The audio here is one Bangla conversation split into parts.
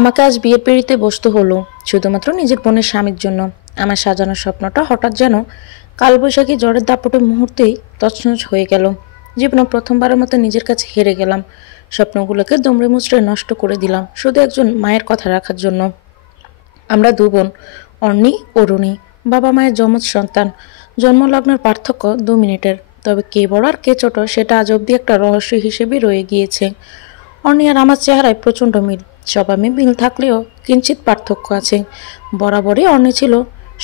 আমাকে আজ বিয়ের পিঁড়িতে বসতে হলো শুধুমাত্র নিজের বোনের স্বামীর জন্য। আমার সাজানো স্বপ্নটা হঠাৎ যেন কালবৈশাখী ঝড়ের দাপটে মুহূর্তেই তছনছ হয়ে গেল। জীবনে প্রথমবারের মতো নিজের কাছে হেরে গেলাম। স্বপ্নগুলোকে দুমড়ে মুচড়ে নষ্ট করে দিলাম শুধু একজন মায়ের কথা রাখার জন্য। আমরা দু বোন, অর্ণি, অরুণী, বাবা মায়ের যমজ সন্তান। জন্মলগ্নের পার্থক্য 2 মিনিটের, তবে কে বড় আর কে ছোট সেটা আজ অব্দি একটা রহস্য হিসেবেই রয়ে গিয়েছে। অর্ণি আর আমার চেহারায় প্রচণ্ড মিল, স্বভাবে মিল থাকলেও কিঞ্চিত পার্থক্য আছে। বরাবরই অর্ণি ছিল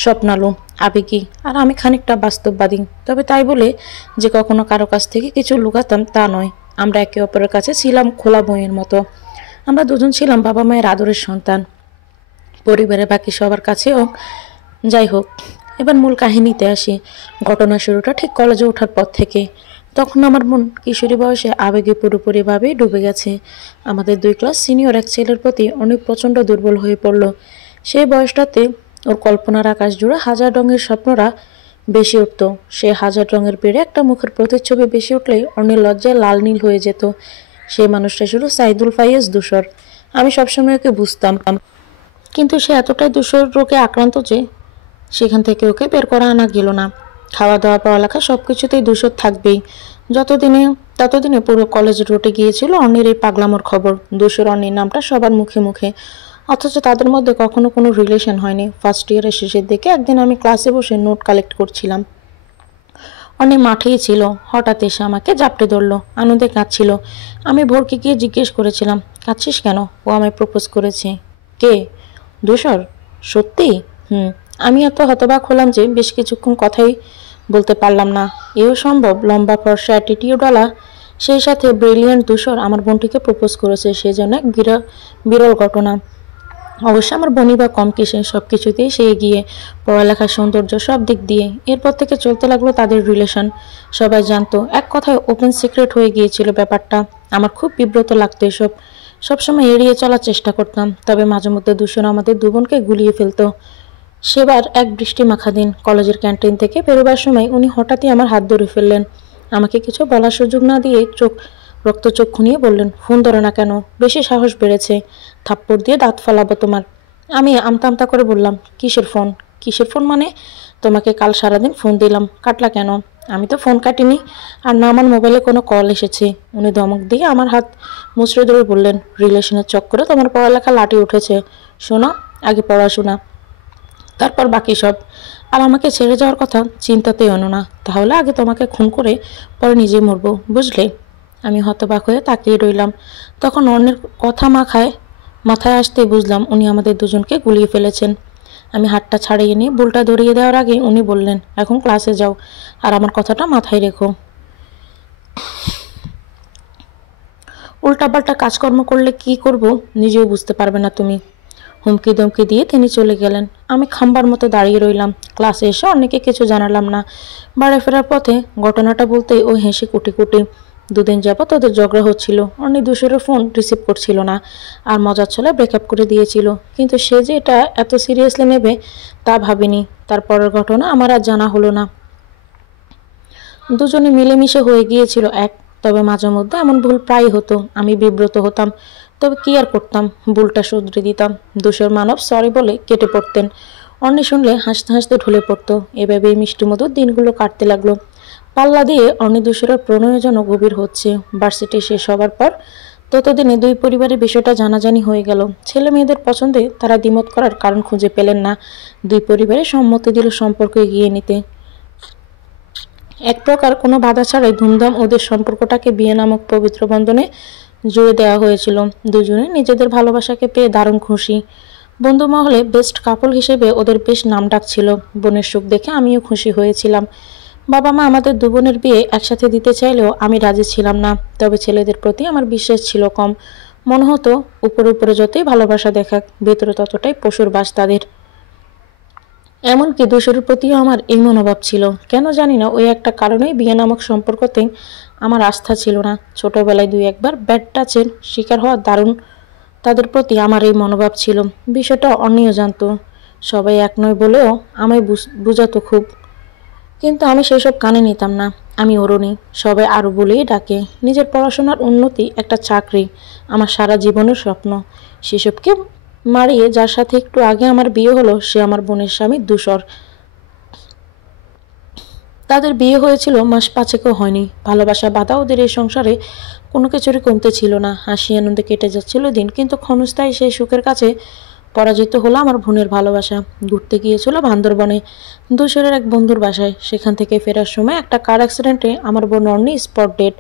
স্বপ্নালু, আবেগী, আর আমি খানিকটা বাস্তববাদী। তবে তাই বলে যে কখনো কারো কাছ থেকে কিছু লুকাতাম তা নয়। আমরা একে অপরের কাছে ছিলাম খোলা বইয়ের মতো। আমরা দুজন ছিলাম বাবা মায়ের আদরের সন্তান, পরিবারের বাকি সবার কাছেও। যাই হোক, এবার মূল কাহিনীতে আসি। ঘটনা শুরুটা ঠিক কলেজে ওঠার পর থেকে। তখন আমার মন কিশোরী বয়সে আবেগে পুরোপুরিভাবেই ডুবে গেছে। আমাদের 2 ক্লাস সিনিয়র এক ছেলের প্রতি অনেক প্রচণ্ড দুর্বল হয়ে পড়ল। সেই বয়সটাতে ওর কল্পনার আকাশ জুড়ে হাজার রঙের স্বপ্নরা বেশি উঠত। সে হাজার রঙের বেড়ে একটা মুখের প্রতিচ্ছবি বেশি উঠলেই অর্ণের লজ্জায় লাল নীল হয়ে যেত। সেই মানুষটা ছিল সাইদুল ফাইয়াজ ধূসর। আমি সবসময় ওকে বুঝতাম, কিন্তু সে এতটাই ধূসর রোগে আক্রান্ত যে সেখান থেকে ওকে বের করা আনা গেল না। খাওয়া দাওয়া, পড়ালেখা সব কিছুতেই দূষর থাকবেই। ততদিনে পুরো কলেজ রুটে গিয়েছিল অর্ণির এই পাগলামোর খবর। দূষর অর্ণির নামটা সবার মুখে মুখে, অথচ তাদের মধ্যে কখনো কোনো রিলেশন হয়নি। ফার্স্ট ইয়ারের শেষের দিকে একদিন আমি ক্লাসে বসে নোট কালেক্ট করছিলাম। অর্ণি মাঠেই ছিল। হঠাৎ এসে আমাকে জাপটে ধরলো, আনন্দে কাঁদছিল। আমি ভোরকে গিয়ে জিজ্ঞেস করেছিলাম, কাঁদছিস কেন? ও আমায় প্রপোজ করেছে। কে? ধূসর। সত্যি? আমি এত হতবাক হলাম যে বেশ কিছুক্ষণ কথাই বলতে পারলাম না। এও সম্ভব? লম্বা ফর্সা অ্যাটিটিউডওয়ালা, সেই সাথে ব্রিলিয়ান্ট ধূসর আমার বোনটিকে প্রপোজ করেছে। সে যেন এক বিরল ঘটনা। অবশ্য আমার বোনই বা কম কিসে, সব কিছুতেই সে এগিয়ে, পড়ালেখা, সৌন্দর্য, সব দিক দিয়ে। এরপর থেকে চলতে লাগলো তাদের রিলেশন। সবাই জানতো, এক কথায় ওপেন সিক্রেট হয়ে গিয়েছিল ব্যাপারটা। আমার খুব বিব্রত লাগতো এসব, সবসময় এড়িয়ে চলার চেষ্টা করতাম। তবে মাঝে মধ্যে দূষণ আমাদের দু বোনকে গুলিয়ে ফেলতো। সেবার এক বৃষ্টি মাখা দিন, কলেজের ক্যান্টিন থেকে বেরোবার সময় উনি হঠাৎই আমার হাত ধরে ফেললেন। আমাকে কিছু বলার সুযোগ না দিয়ে রক্তচক্ষু নিয়ে বললেন, ফোন ধরে না কেন? বেশি সাহস বেড়েছে, থাপ্পড় দিয়ে দাঁত ফালাবো তোমার। আমি আমতা আমতা করে বললাম, কিসের ফোন? কিসের ফোন মানে? তোমাকে কাল সারাদিন ফোন দিলাম, কাটলা কেন? আমি তো ফোন কাটিনি, আর না আমার মোবাইলে কোনো কল এসেছে। উনি ধমক দিয়ে আমার হাত মুচড়ে ধরে বললেন, রিলেশনের চক্করে তোমার পড়ালেখা লাটে উঠেছে। শোনো, আগে পড়াশোনা, তারপর বাকি সব। আর আমাকে ছেড়ে যাওয়ার কথা চিন্তাতেই আনো না, তাহলে আগে তোমাকে খুন করে পরে নিজেই মরবো, বুঝলে? আমি হতবাক হয়ে তাকিয়ে রইলাম। তখন অন্যের কথা মাথায় আসতেই বুঝলাম উনি আমাদের দুজনকে গুলিয়ে ফেলেছেন। আমি হাতটা ছাড়িয়ে নিয়ে বুলটা ধরিয়ে দেওয়ার আগে উনি বললেন, এখন ক্লাসে যাও, আর আমার কথাটা মাথায় রেখো। উল্টাপাল্টা কাজকর্ম করলে কি করব নিজেও বুঝতে পারবে না তুমি। হুমকি দমকি দিয়ে তিনি চলে গেলেন। আমি খাম্বার মতো দাঁড়িয়ে রইলাম। ক্লাসে এসে অনেকে কিছু জানালাম না। বাড়ি ফেরার পথে ঘটনাটা বলতেই ও হেসে কুটি কুটি। 2 দিন যাবত ওদের ঝগড়া হচ্ছিল। অর্ণি ধূসরের ফোন রিসিভ করছিল না, আর মজার ছলে ব্রেকআপ করে দিয়েছিল। কিন্তু সে যে এটা এত সিরিয়াসলি নেবে তা ভাবিনি। তারপরের ঘটনা আমার আর জানা হলো না। দুজনে মিলেমিশে হয়ে গিয়েছিল এক। তবে মাঝে মধ্যে এমন ভুল প্রায় হতো। আমি বিব্রত হতাম, তবে কি আর করতাম, ভুলটা শুধরে দিতাম। দোষের মানব সরি বলে কেটে পড়তেন। অন্যে শুনলে হাসতে হাসতে ঢলে পড়তো। এভাবে মিষ্টি মধুর দিনগুলো কাটতে লাগলো। পাল্লা দিয়ে অর্ণি দোষের প্রণয় যেন গভীর হচ্ছে। ভার্সিটি শেষ হবার পর ততদিনে 2 পরিবারের বিষয়টা জানাজানি হয়ে গেল। ছেলে মেয়েদের পছন্দে তারা দ্বিমত করার কারণ খুঁজে পেলেন না। 2 পরিবারে সম্মতি দিল সম্পর্ক এগিয়ে নিতে। এক প্রকার কোনো বাধা ছাড়াই ধুমধাম ওদের সম্পর্কটাকে বিয়ে নামক পবিত্র বন্ধনে জুড়ে দেওয়া হয়েছিল। দুজনে নিজেদের ভালোবাসাকে পেয়ে দারুণ খুশি। বন্ধু মহলে বেস্ট কাপল হিসেবে ওদের বেশ নামডাক ছিল। বোনের সুখ দেখে আমিও খুশি হয়েছিলাম। বাবা মা আমাদের 2 বোনের বিয়ে একসাথে দিতে চাইলেও আমি রাজি ছিলাম না। তবে ছেলেদের প্রতি আমার বিশ্বাস ছিল কম। মনে হতো উপরে উপরে যতই ভালোবাসা দেখাক, ভেতরে ততটাই পশুর বাস তাদের। এমনকি দোষের প্রতিও আমার এই মনোভাব ছিল। কেন জানি না, ওই একটা কারণেই বিয়ে নামক সম্পর্কতে আমার আস্থা ছিল না। ছোটবেলায় 2-1বার ব্যাড টাচের শিকার হওয়া দারুণ, তাদের প্রতি আমার এই মনোভাব ছিল। বিষয়টা অন্যও জানতো। সবাই এক নয় বলেও আমায় বুঝাতো খুব, কিন্তু আমি সেসব কানে নিতাম না। আমি অরুণী, সবাই আরও বলেই ডাকে। নিজের পড়াশোনার উন্নতি, একটা চাকরি আমার সারা জীবনের স্বপ্ন। সেসবকে মারিয়ে, যার সাথে একটু আগে আমার বিয়ে হলো, সে আমার বোনের স্বামী ধূসর। তাদের বিয়ে হয়েছিল মাস 5-ও হয়নি। ভালোবাসা বাধা ওদের এই সংসারে কোনো কিছুরই কমতে ছিল না। হাসি আনন্দে কেটে যাচ্ছিল দিন, কিন্তু ক্ষণস্থায়ী সেই সুখের কাছে পরাজিত হলো আমার বোনের ভালোবাসা। ঘুরতে গিয়েছিল বান্দরবনে ধূসরের এক বন্ধুর বাসায়। সেখান থেকে ফেরার সময় একটা কার অ্যাক্সিডেন্টে আমার বোন অর্নি স্পট ডেড,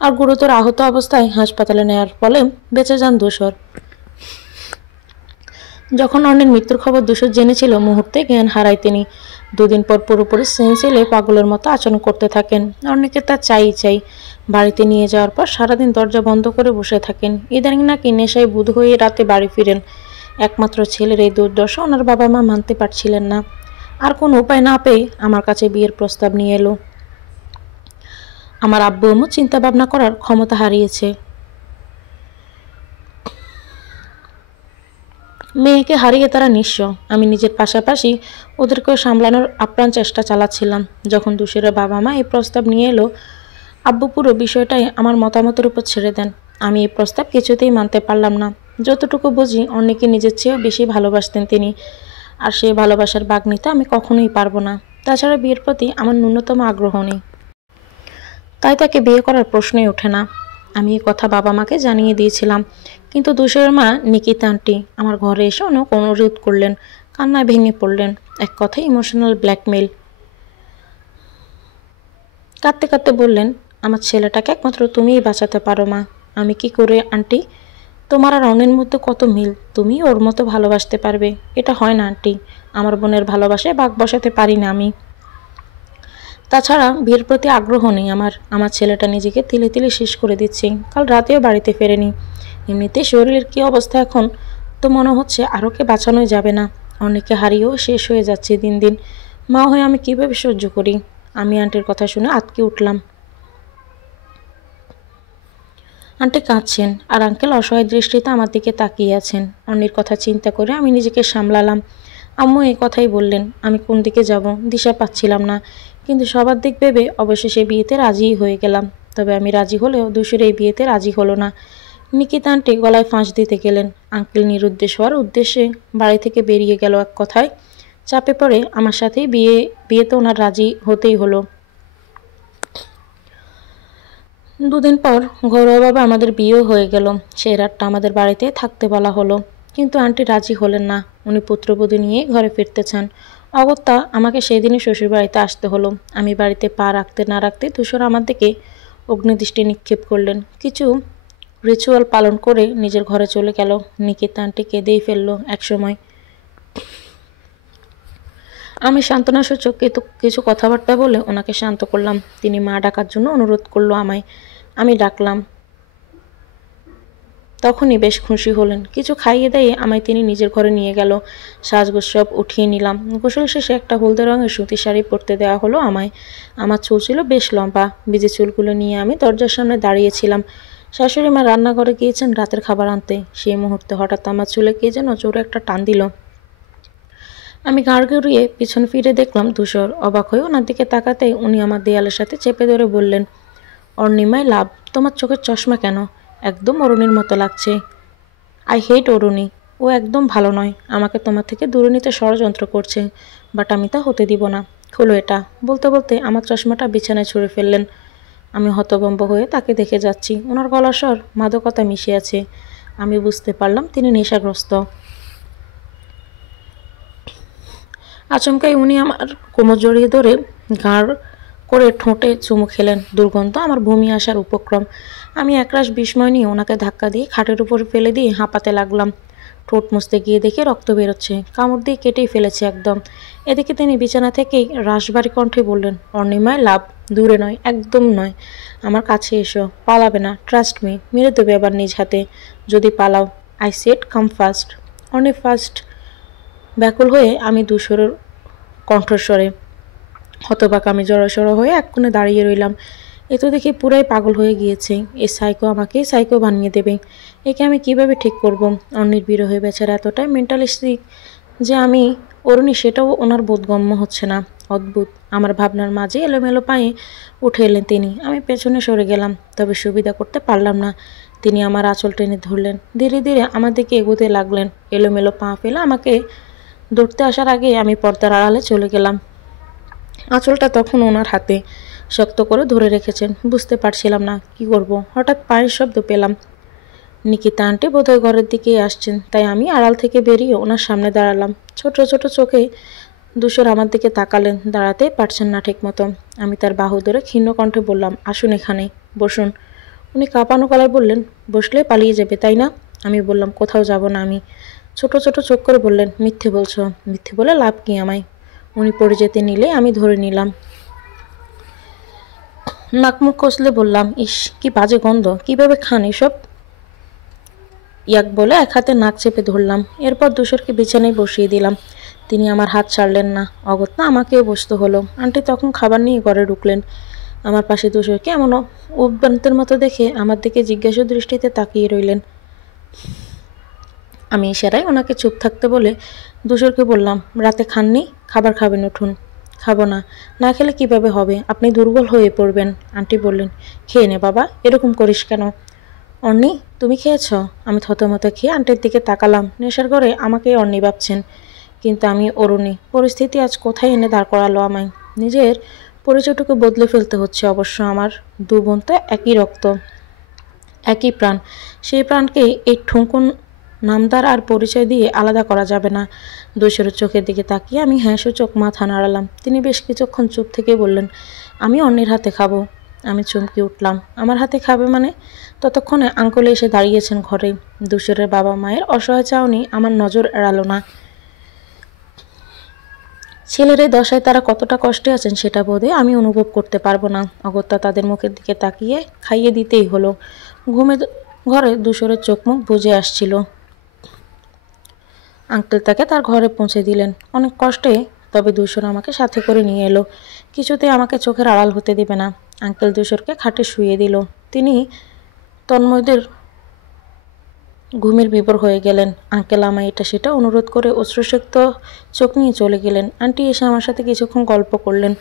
আর গুরুতর আহত অবস্থায় হাসপাতালে নেওয়ার ফলে বেঁচে যান ধূসর। যখন অর্ণের মৃত্যুর খবর ধূসর জেনেছিল, মুহূর্তে জ্ঞান হারায় তিনি। 2 দিন পর পুরোপুরি সেন্স এলে পাগলের মতো আচরণ করতে থাকেন। অর্ণকে তার চাই। বাড়িতে নিয়ে যাওয়ার পর সারাদিন দরজা বন্ধ করে বসে থাকেন। ইদানিং নাকি নেশায় বুধ হয়ে রাতে বাড়ি ফিরেন। একমাত্র ছেলের এই দুর্দশা ওনার বাবা মা মানতে পারছিলেন না। আর কোনো উপায় না পেয়ে আমার কাছে বিয়ের প্রস্তাব নিয়ে এলো। আমার আব্বু আম্মু চিন্তা ভাবনা করার ক্ষমতা হারিয়েছে। মেয়েকে হারিয়ে তারা নিঃস্ব। আমি নিজের পাশাপাশি ওদেরকেও সামলানোর আপ্রাণ চেষ্টা চালাচ্ছিলাম। যখন ধূসরের বাবা মা এই প্রস্তাব নিয়ে এলো, আব্বু পুরো বিষয়টাই আমার মতামতের উপর ছেড়ে দেন। আমি এই প্রস্তাব কিছুতেই মানতে পারলাম না। যতটুকু বুঝি, অনেকে নিজের চেয়েও বেশি ভালোবাসতেন তিনি, আর সেই ভালোবাসার ভাগ নিতে আমি কখনোই পারবো না। তাছাড়া বিয়ের প্রতি আমার ন্যূনতম আগ্রহ নেই, তাই তাকে বিয়ে করার প্রশ্নই ওঠে না। আমি এই কথা বাবা মাকে জানিয়ে দিয়েছিলাম, কিন্তু ধূসরের মা নিকিতা আন্টি আমার ঘরে এসে অনেক অনুরোধ করলেন, কান্নায় ভেঙে পড়লেন। এক কথায় ইমোশনাল ব্ল্যাকমেল। কাঁদতে কাঁদতে বললেন, আমার ছেলেটাকে একমাত্র তুমিই বাঁচাতে পারো মা। আমি কি করে আন্টি? তোমার আর অনের মধ্যে কত মিল, তুমি ওর মতো ভালোবাসতে পারবে? এটা হয় না আন্টি। আমার বোনের ভালোবাসায় ভাগ বসাতে পারি না আমি। তাছাড়া বিয়ের প্রতি আগ্রহ নেই আমার ছেলেটা নিজেকে তিলে তিলে শেষ করে দিচ্ছে। কাল রাতেও বাড়িতে ফেরেনি। এমনিতে শরীরের কী অবস্থা এখন, তো মনে হচ্ছে আরোকে বাঁচানোই যাবে না। অনেকে হারিয়েও শেষ হয়ে যাচ্ছে দিন দিন। মা হয়ে আমি কীভাবে সহ্য করি? আমি আন্টির কথা শুনে আঁতকে উঠলাম। আন্টি কাঁদছেন, আর আঙ্কেল অসহায় দৃষ্টিতে আমার দিকে তাকিয়ে আছেন। অন্যের কথা চিন্তা করে আমি নিজেকে সামলালাম। আম্মু এই কথাই বললেন। আমি কোন দিকে যাব দিশা পাচ্ছিলাম না, কিন্তু সবার দিক ভেবে অবশেষে বিয়েতে রাজিই হয়ে গেলাম। তবে আমি রাজি হলেও ধূসর এই বিয়েতে রাজি হলো না। নিকিতা আন্টি গলায় ফাঁস দিতে গেলেন। আঙ্কেল নিরুদ্দেশ হওয়ার উদ্দেশ্যে বাড়ি থেকে বেরিয়ে গেল। এক কথায় চাপে পড়ে আমার সাথেই বিয়েতে ওনার রাজি হতেই হলো। 2 দিন পর ঘরোয়াভাবে আমাদের বিয়েও হয়ে গেল। সেই রাতটা আমাদের বাড়িতে থাকতে বলা হলো, কিন্তু আন্টি রাজি হলেন না। উনি পুত্রবধূ নিয়ে ঘরে ফিরতে চান। অগত্যা আমাকে সেই দিনই শ্বশুরবাড়িতে আসতে হলো। আমি বাড়িতে পা রাখতে না রাখতে ধূসর আমার দিকে অগ্নিদৃষ্টি নিক্ষেপ করলেন। কিছু রিচুয়াল পালন করে নিজের ঘরে চলে গেল। নিকিতা আন্টি কেঁদেই ফেললো একসময়। আমি সান্ত্বনাসূচক কিছু কথাবার্তা বলে ওনাকে শান্ত করলাম। তিনি মা ডাকার জন্য অনুরোধ করলো আমায়। আমি ডাকলাম। তখনই বেশ খুশি হলেন। কিছু খাইয়ে দিয়ে আমায় তিনি নিজের ঘরে নিয়ে গেল। সাজগোজ সব উঠিয়ে নিলাম। গোসল শেষে একটা হলদে রঙের সুতির শাড়ি পরতে দেওয়া হলো আমায়। আমার চুল ছিল বেশ লম্বা। ভিজে চুলগুলো নিয়ে আমি দরজার সামনে দাঁড়িয়েছিলাম। শাশুড়ি মা রান্নাঘরে গিয়েছেন রাতের খাবার আনতে। সেই মুহূর্তে হঠাৎ আমার চুলে কে যেন জোরে একটা টান দিল। আমি ঘাড় ঘুরিয়ে পিছন ফিরে দেখলাম ধূসর। অবাক হয়ে ওনার দিকে তাকাতেই উনি আমার দেয়ালের সাথে চেপে ধরে বললেন, অর্ণিমায় লাভ, তোমার চোখের চশমা কেন? একদম অরুণীর মতো লাগছে। I hate Aruni. ও একদম ভালো নয়। আমাকে তোমার থেকে দূরে নিতে ষড়যন্ত্র করছে, বাট আমি তা হতে দিব না। হলো এটা। বলতে বলতে আমার চশমাটা বিছানায় ছুঁড়ে ফেললেন। আমি হতভম্ব হয়ে তাকে দেখে যাচ্ছি। ওনার গলার স্বর মাদকতা মিশে আছে। আমি বুঝতে পারলাম তিনি নেশাগ্রস্ত। আচমকাই উনি আমার কোমর জড়িয়ে ধরে ঘাড় করে ঠোঁটে চুমু খেলেন। দুর্গন্ধ আমার বমি আসার উপক্রম। আমি একরাশ বিস্ময় নিয়ে ওনাকে ধাক্কা দিয়ে খাটের উপর ফেলে দিয়ে হাঁপাতে লাগলাম। ঠোঁট মুছতে গিয়ে দেখে রক্ত বেরোচ্ছে। কামড় দিয়ে কেটেই ফেলেছে একদম। এদিকে তিনি বিছানা থেকেই রাশবাড়ি কণ্ঠে বললেন, অর্ণিমায় লাভ, দূরে নয়, একদম নয়, আমার কাছে এসো। পালাবে না, ট্রাস্ট মি। মেরে দেবে আবার নিজ হাতে যদি পালাও। I said come first. Arni first. ব্যাকুল হয়ে আমি ধূসরের কণ্ঠস্বরে। হতবাক আমি জড়সড় হয়ে এক কোণে দাঁড়িয়ে রইলাম। এ তো দেখি পুরাই পাগল হয়ে গিয়েছে। এ সাইকো আমাকে সাইকো বানিয়ে দেবে। একে আমি কিভাবে ঠিক করব? অন্যের বিরহে বেচারা এতটাই মেন্টালিস্টিক যে আমি অরুণী সেটাও ওনার বোধগম্য হচ্ছে না। অদ্ভুত। আমার ভাবনার মাঝে এলোমেলো পায়ে উঠে এলেন তিনি। আমি পেছনে সরে গেলাম, তবে সুবিধা করতে পারলাম না। তিনি আমার আঁচল টেনে ধরলেন, ধীরে ধীরে আমার দিকে এগোতে লাগলেন। এলোমেলো পা ফেলে আমাকে ধরতে আসার আগে আমি পর্দার আড়ালে চলে গেলাম। আঁচলটা তখন ওনার হাতে শক্ত করে ধরে রেখেছেন। বুঝতে পারছিলাম না কি করব। হঠাৎ পায়ের শব্দ পেলাম। নিকিতা আন্টি বোধহয় ঘরের দিকেই আসছেন, তাই আমি আড়াল থেকে বেরিয়ে ওনার সামনে দাঁড়ালাম। ছোট ছোট চোখে ধূসর আমার দিকে তাকালেন, দাঁড়াতেই পারছেন না ঠিক মতো। আমি তার বাহু ধরে ক্ষীণ কণ্ঠে বললাম, আসুন এখানে বসুন। উনি কাঁপানো গলায় বললেন, বসলে পালিয়ে যাবে তাই না? আমি বললাম, কোথাও যাব না আমি। ছোট ছোট চোখ করে বললেন, মিথ্যে বলছো। মিথ্যে বলে লাভ কি আমায়? উনি পড়ে যেতে নিলে আমি ধরে নিলাম। নাক মুখ কষলে বললাম, ইস কি বাজে গন্ধ, কিভাবে খান এসব? ইয়াক বলে এক হাতে নাক চেপে ধরলাম। এরপর ধূসরকে বিছানায় বসিয়ে দিলাম। তিনি আমার হাত ছাড়লেন না। অগত্যা আমাকেও বসতে হলো। আন্টি তখন খাবার নিয়ে ঘরে ঢুকলেন। আমার পাশে ধূসরকে এমন উদ্ভ্রান্তের মতো দেখে আমার দিকে জিজ্ঞাসা দৃষ্টিতে তাকিয়ে রইলেন। আমি ইশারায় ওনাকে চুপ থাকতে বলে ধূসরকে বললাম, রাতে খাননি, খাবার খাবেন, উঠুন। খাবো না। না খেলে কিভাবে হবে, আপনি দুর্বল হয়ে পড়বেন। আন্টি বললেন, খেয়ে নে বাবা, এরকম করিস কেন? অন্নি তুমি খেয়েছ? আমি থতমত খেয়ে আন্টির দিকে তাকালাম। নেশার ঘরে আমাকেই অন্নি ভাবছেন, কিন্তু আমি অরুণী। পরিস্থিতি আজ কোথায় এনে দাঁড় করালো আমায়। নিজের পরিচয়টুকু বদলে ফেলতে হচ্ছে অবশ্য আমার। দু বোন তো একই রক্ত, একই প্রাণ। সেই প্রাণকে এই ঠুনকুন নামদার আর পরিচয় দিয়ে আলাদা করা যাবে না। ধূসরের চোখের দিকে তাকিয়ে আমি চোখ মাথা নাড়ালাম। তিনি বেশ কিছুক্ষণ চুপ থেকে বললেন, আমি অন্যের হাতে খাবো। আমি চমকে উঠলাম। আমার হাতে খাবে মানে? ততক্ষণে আঙ্কলে এসে দাঁড়িয়েছেন ঘরে। ধূসরের বাবা মায়ের অসহায় চাউনি আমার নজর এড়ালো না। ছেলের এই দশায় তারা কতটা কষ্টে আছেন সেটা বোধে আমি অনুভব করতে পারবো না। অগত্যা তাদের মুখের দিকে তাকিয়ে খাইয়ে দিতেই হলো। ঘরে ধূসরের চোখ মুখ বুজে আসছিল। আঙ্কেল তাকে তার ঘরে পৌঁছে দিলেন অনেক কষ্টে। তবে ধূসর আমাকে সাথে করে নিয়ে এলো। কিছুতেই আমাকে চোখের আড়াল হতে দিবে না। আঙ্কেল ধূসরকে খাটে শুইয়ে দিল। তিনি তন্ময়দের ঘুমের বিভোর হয়ে গেলেন। আঙ্কেল আমায় এটা সেটা অনুরোধ করে অশ্রুসিক্ত চোখ নিয়ে চলে গেলেন। আন্টি এসে আমার সাথে কিছুক্ষণ গল্প করলেন,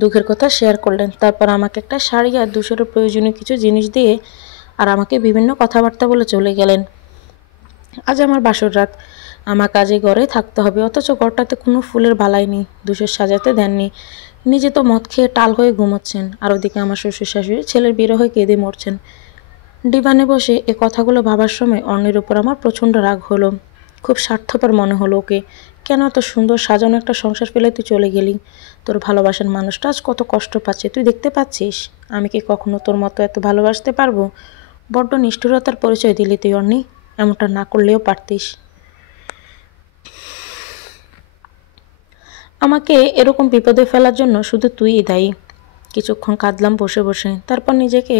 দুঃখের কথা শেয়ার করলেন। তারপর আমাকে একটা শাড়ি আর ধূসরের প্রয়োজনীয় কিছু জিনিস দিয়ে আর আমাকে বিভিন্ন কথাবার্তা বলে চলে গেলেন। আজ আমার বাসর রাত। আমার কাজে ঘরে থাকতে হবে, অথচ ঘরটাতে কোনো ফুলের বালাই নেই। ধূসর সাজাতে দেননি। নিজে তো মদ খেয়ে টাল হয়ে ঘুমোচ্ছেন, আর ওদিকে আমার শ্বশুর শাশুড়ি ছেলের বিরহ হয়ে কেঁদে মরছেন। ডিভানে বসে এ কথাগুলো ভাবার সময় অন্যের উপর আমার প্রচণ্ড রাগ হলো। খুব স্বার্থপর মনে হলো ওকে। কেন এত সুন্দর সাজানো একটা সংসার ফেলে তুই চলে গেলি? তোর ভালোবাসার মানুষটা আজ কত কষ্ট পাচ্ছে, তুই দেখতে পাচ্ছিস? আমি কি কখনো তোর মতো এত ভালোবাসতে পারবো? বড্ড নিষ্ঠুরতার পরিচয় দিলি তুই অন্নি। এমনটা না করলেও পারতিস। আমাকে এরকম বিপদে ফেলার জন্য শুধু তুইই দায়ী। কিছুক্ষণ কাঁদলাম বসে বসে। তারপর নিজেকে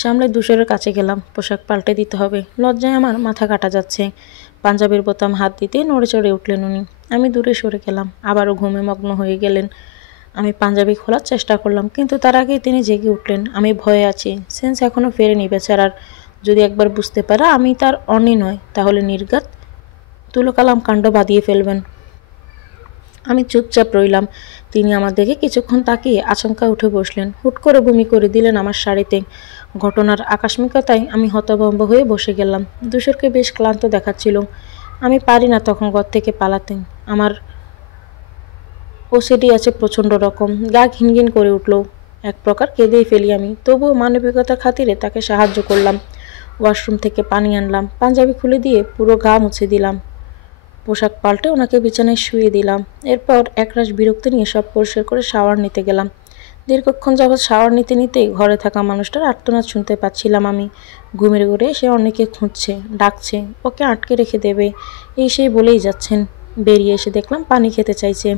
সামলে ধূসরের কাছে গেলাম। পোশাক পাল্টে দিতে হবে। লজ্জায় আমার মাথা কাটা যাচ্ছে। পাঞ্জাবির বোতাম হাত দিতে নড়ে চড়ে উঠলেন উনি। আমি দূরে সরে গেলাম। আবারও ঘুমে মগ্ন হয়ে গেলেন। আমি পাঞ্জাবি খোলার চেষ্টা করলাম, কিন্তু তার আগেই তিনি জেগে উঠলেন। আমি ভয়ে আছি। সেন্স এখনও ফেরেনি বেচারার। যদি একবার বুঝতে পারে আমি তার অন্যি নয়, তাহলে নির্ঘাত তুলোকালাম কাণ্ড বাঁধিয়ে ফেলবেন। আমি চুপচাপ রইলাম। তিনি আমার দেখে কিছুক্ষণ তাকিয়ে আচমকা উঠে বসলেন। হুট করে বমি করে দিলেন আমার শাড়িতে। ঘটনার আকস্মিকতায় আমি হতভম্ব হয়ে বসে গেলাম। ধূসরকে বেশ ক্লান্ত দেখাচ্ছিল। আমি পারি না তখন ঘর থেকে পালাতে। আমার ওসিডি আছে প্রচণ্ড রকম। গা ঘিনঘিন করে উঠল। এক প্রকার কেঁদেই ফেলি আমি। তবুও মানবিকতার খাতিরে তাকে সাহায্য করলাম। ওয়াশরুম থেকে পানি আনলাম। পাঞ্জাবি খুলে দিয়ে পুরো গা মুছে দিলাম। পোশাক পাল্টে ওনাকে বিছানায় শুয়ে দিলাম। এরপর একরাশ বিরক্তি নিয়ে সব পরিষ্কার করে শাওয়ার নিতে গেলাম। দীর্ঘক্ষণ যাবৎ শাওয়ার নিতে নিতে ঘরে থাকা মানুষটার আর্তনাদ শুনতে পাচ্ছিলাম আমি। ঘুমের ঘরে সে অনেকে খুঁজছে, ডাকছে, ওকে আটকে রেখে দেবে, এই সেই বলেই যাচ্ছেন। বেরিয়ে এসে দেখলাম পানি খেতে চাইছে।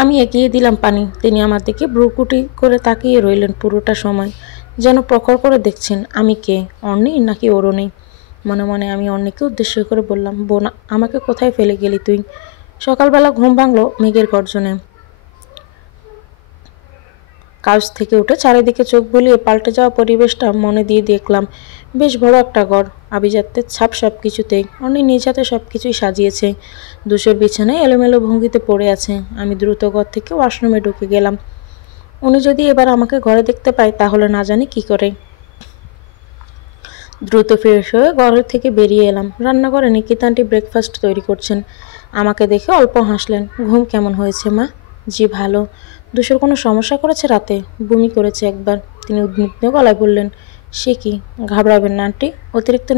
আমি এগিয়ে দিলাম পানি। তিনি আমার দিকে ভ্রুকুটি করে তাকিয়ে রইলেন পুরোটা সময়, যেন প্রখর করে দেখছেন আমি কে, অর্ণি নাকি অরুণী। মনে মনে আমি অন্যকে উদ্দেশ্য করে বললাম, বোন আমাকে কোথায় ফেলে গেলি তুই? সকালবেলা ঘুম ভাঙলো মেঘের গর্জনে। কাজ থেকে উঠে চারিদিকে চোখ বুলিয়ে পাল্টে যাওয়া পরিবেশটা মনে দিয়ে দেখলাম বেশ বড় একটা ঘর। আভিজাত্যের ছাপ সব কিছুতেই। অনেক নিজ হাতে সব কিছুই সাজিয়েছে। ধূসর বিছানায় এলোমেলো ভঙ্গিতে পড়ে আছে। আমি দ্রুত ঘর থেকে ওয়াশরুমে ঢুকে গেলাম। উনি যদি এবার আমাকে ঘরে দেখতে পায় তাহলে না জানি কি করে। দ্রুত ফ্রেশ হয়ে ঘরের থেকে বেরিয়ে এলাম। রান্নাঘরে নিকিতা আন্টি ব্রেকফাস্ট তৈরি করছেন। আমাকে দেখে অল্প হাসলেন। ঘুম কেমন হয়েছে মা? জি ভালো। দুশোর কোনো সমস্যা করেছে রাতে? বমি করেছে একবার। তিনি উদ্বিগ্ন গলায় বললেন। সে কি? ঘাবড়াবেন না আন্টি, অতিরিক্ত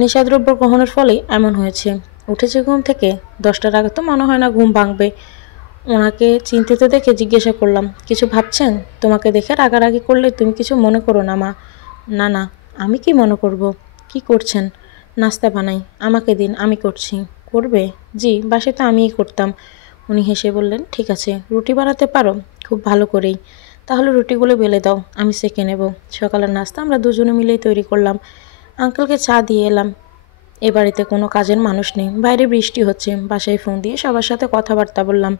নেশাদ্রব্য গ্রহণের ফলেই এমন হয়েছে। উঠেছে ঘুম থেকে? 10টার আগে তো মনে হয় না ঘুম ভাঙবে। ওনাকে চিন্তিত দেখে জিজ্ঞাসা করলাম, কিছু ভাবছেন? তোমাকে দেখে রাগারাগি করলে তুমি কিছু মনে করো না মা। না না, আমি কি মনে করব? কি করছেন? নাস্তা বানাই, আমাকে দিন, আমি করছি। করবে? জি, বাসে তো আমিই করতাম। উনি হেসে বললেন, ঠিক আছে। রুটি বানাতে পারো? খুব ভালো করেই। তাহলে রুটিগুলো বেলে দাও, আমি সেঁকে নেব। সকালের নাস্তা আমরা দুজনে মিলেই তৈরি করলাম। আঙ্কেলকে চা দিয়ে এলাম। এ বাড়িতে কোনো কাজের মানুষ নেই, বাইরে বৃষ্টি হচ্ছে। বাসায় ফোন দিয়ে সবার সাথে কথাবার্তা বললাম।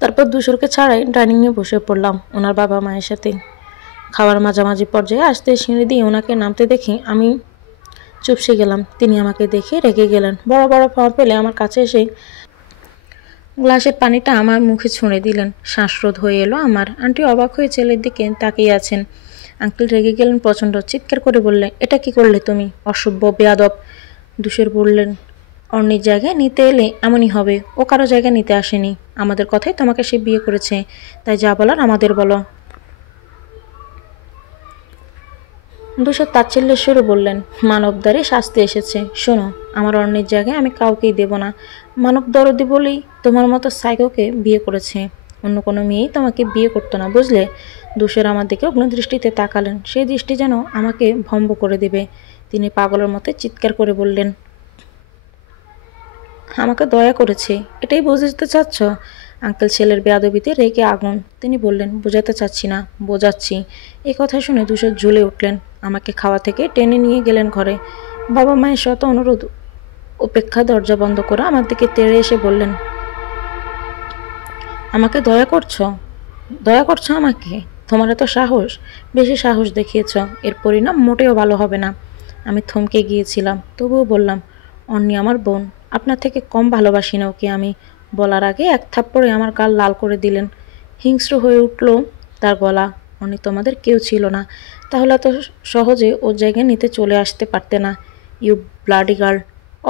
তারপর দুশোরকে ছাড়াই ডাইনিংয়ে বসে পড়লাম ওনার বাবা মায়ের সাথে। খাওয়ার মাঝামাঝি পর্যায়ে আসতে সিঁড়ি দিয়ে ওনাকে নামতে দেখে আমি চুপসে গেলাম। তিনি আমাকে দেখে রেগে গেলেন। বড় বড় পাওয়ার পেলে আমার কাছে এসে গ্লাসের পানিটা আমার মুখে ছুঁড়ে দিলেন। শ্বাসরোধ হয়ে এলো আমার। আন্টি অবাক হয়ে ছেলের দিকে তাকিয়ে আছেন। আঙ্কেল রেগে গেলেন প্রচণ্ড, চিৎকার করে বললেন, এটা কি করলে তুমি? অসভ্য, বেয়াদব। দুশোর বললেন, অন্যের জায়গায় নিতে এলে এমনই হবে। ও কারো জায়গায় নিতে আসেনি। আমাদের কথাই তোমাকে সে বিয়ে করেছে, তাই যা বলার আমাদের বলো। দুশো তাচ্ছিল্যের সুরে বললেন, মানবদারে শাস্তি এসেছে। শোনো, আমার অন্যের জায়গায় আমি কাউকেই দেব না। মানব দরদি বলেই তোমার মতো সাইকোকে বিয়ে করেছে। অন্য কোনো মেয়েই তোমাকে বিয়ে করতো না, বুঝলে? দুশোর আমার দিকে অগ্নিদৃষ্টিতে তাকালেন। সেই দৃষ্টি যেন আমাকে ভম্ব করে দেবে। তিনি পাগলের মতো চিৎকার করে বললেন, আমাকে দয়া করেছে, এটাই বোঝাতে চাচ্ছ? আঙ্কেল ছেলের বেয়াদবিতে রেগে আগুন। তিনি বললেন, বোঝাতে চাচ্ছি না, বোঝাচ্ছি। এই কথা শুনে দুশো জ্বলে উঠলেন। আমাকে খাওয়া থেকে টেনে নিয়ে গেলেন ঘরে। বাবা মায়ের শত অনুরোধ উপেক্ষা দরজা বন্ধ করে আমার দিকে তেড়ে এসে বললেন, আমাকে দয়া করছো? দয়া করছো আমাকে? তোমার এত সাহস? বেশি সাহস দেখিয়েছ। এর পরিণাম মোটেও ভালো হবে না। আমি থমকে গিয়েছিলাম, তবুও বললাম, অন্নি আমার বোন, আপনার থেকে কম ভালোবাসি না ওকে আমি। বলার আগে এক থাপ্পড়ে আমার গাল লাল করে দিলেন। হিংস্র হয়ে উঠল তার গলা। অন্নি তোমাদের কেউ ছিল না, তাহলে এত সহজে ওর জায়গায় নিতে চলে আসতে পারতে না। ইউ ব্লাডি গার্ল,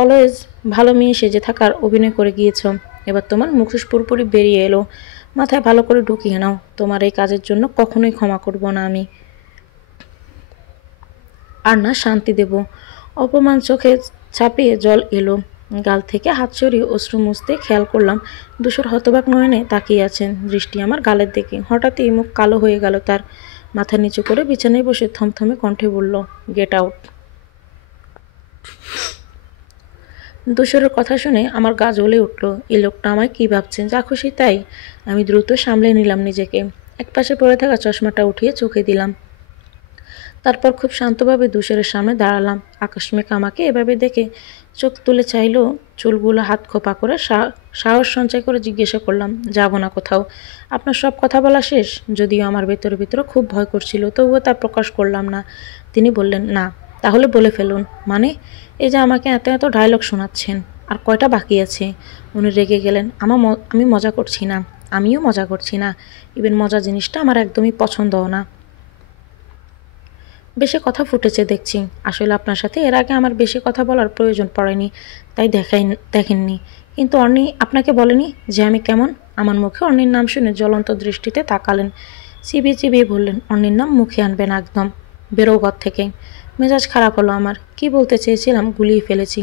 অলওয়েজ ভালো মেয়ে সেজে থাকার অভিনয় করে গিয়েছ। এবার তোমার মুখোশ পুরোপুরি বেরিয়ে এলো। মাথায় ভালো করে ঢুকিয়ে নাও। তোমার এই কাজের জন্য কখনোই ক্ষমা করব না আমি। আর না শান্তি দেব। অপমান চোখে ছাপিয়ে জল এলো। গাল থেকে হাত সরিয়ে অশ্রু মুছতে খেয়াল করলাম দুশোর হতবাক নয়নে তাকিয়ে আছেন। দৃষ্টি আমার গালের দিকে। হঠাৎই মুখ কালো হয়ে গেল তার। মাথা নিচু করে বিছানায় বসে থমথমে কণ্ঠে বলল, গেট আউট। দুশোরের কথা শুনে আমার গা জ্বলে উঠল। এই লোকটা আমায় কী ভাবছেন? যা খুশি তাই। আমি দ্রুত সামলে নিলাম নিজেকে। একপাশে পড়ে থাকা চশমাটা উঠিয়ে চোখে দিলাম। তারপর খুব শান্তভাবে দুশোরের সামনে দাঁড়ালাম। আকস্মিক আমাকে এভাবে দেখে চোখ তুলে চাইল। চুলগুলো হাত খোপা করে সাহস সঞ্চয় করে জিজ্ঞাসা করলাম, যাব না কোথাও। আপনার সব কথা বলা শেষ? যদিও আমার ভেতরে ভেতরে খুব ভয় করছিল, তবুও তা প্রকাশ করলাম না। তিনি বললেন, না। তাহলে বলে ফেলুন। মানে? এই যে আমাকে এত এত ডায়লগ শোনাচ্ছেন, আর কয়টা বাকি আছে? উনি রেগে গেলেন। আমি মজা করছি না। আমিও মজা করছি না। ইভেন মজা জিনিসটা আমার একদমই পছন্দও না। বেশি কথা ফুটেছে দেখছি। আসলে আপনার সাথে এর আগে আমার বেশি কথা বলার প্রয়োজন পড়েনি, তাই দেখেননি। কিন্তু অর্ণি আপনাকে বলেনি যে আমি কেমন? আমার মুখে অর্ণির নাম শুনে জ্বলন্ত দৃষ্টিতে তাকালেন। চিবিয়ে চিবিয়ে বললেন, অর্ণির নাম মুখে আনবেন একদম। বেরো ঘর থেকে। মেজাজ খারাপ হলো আমার। কি বলতে চেয়েছিলাম গুলিয়ে ফেলেছি।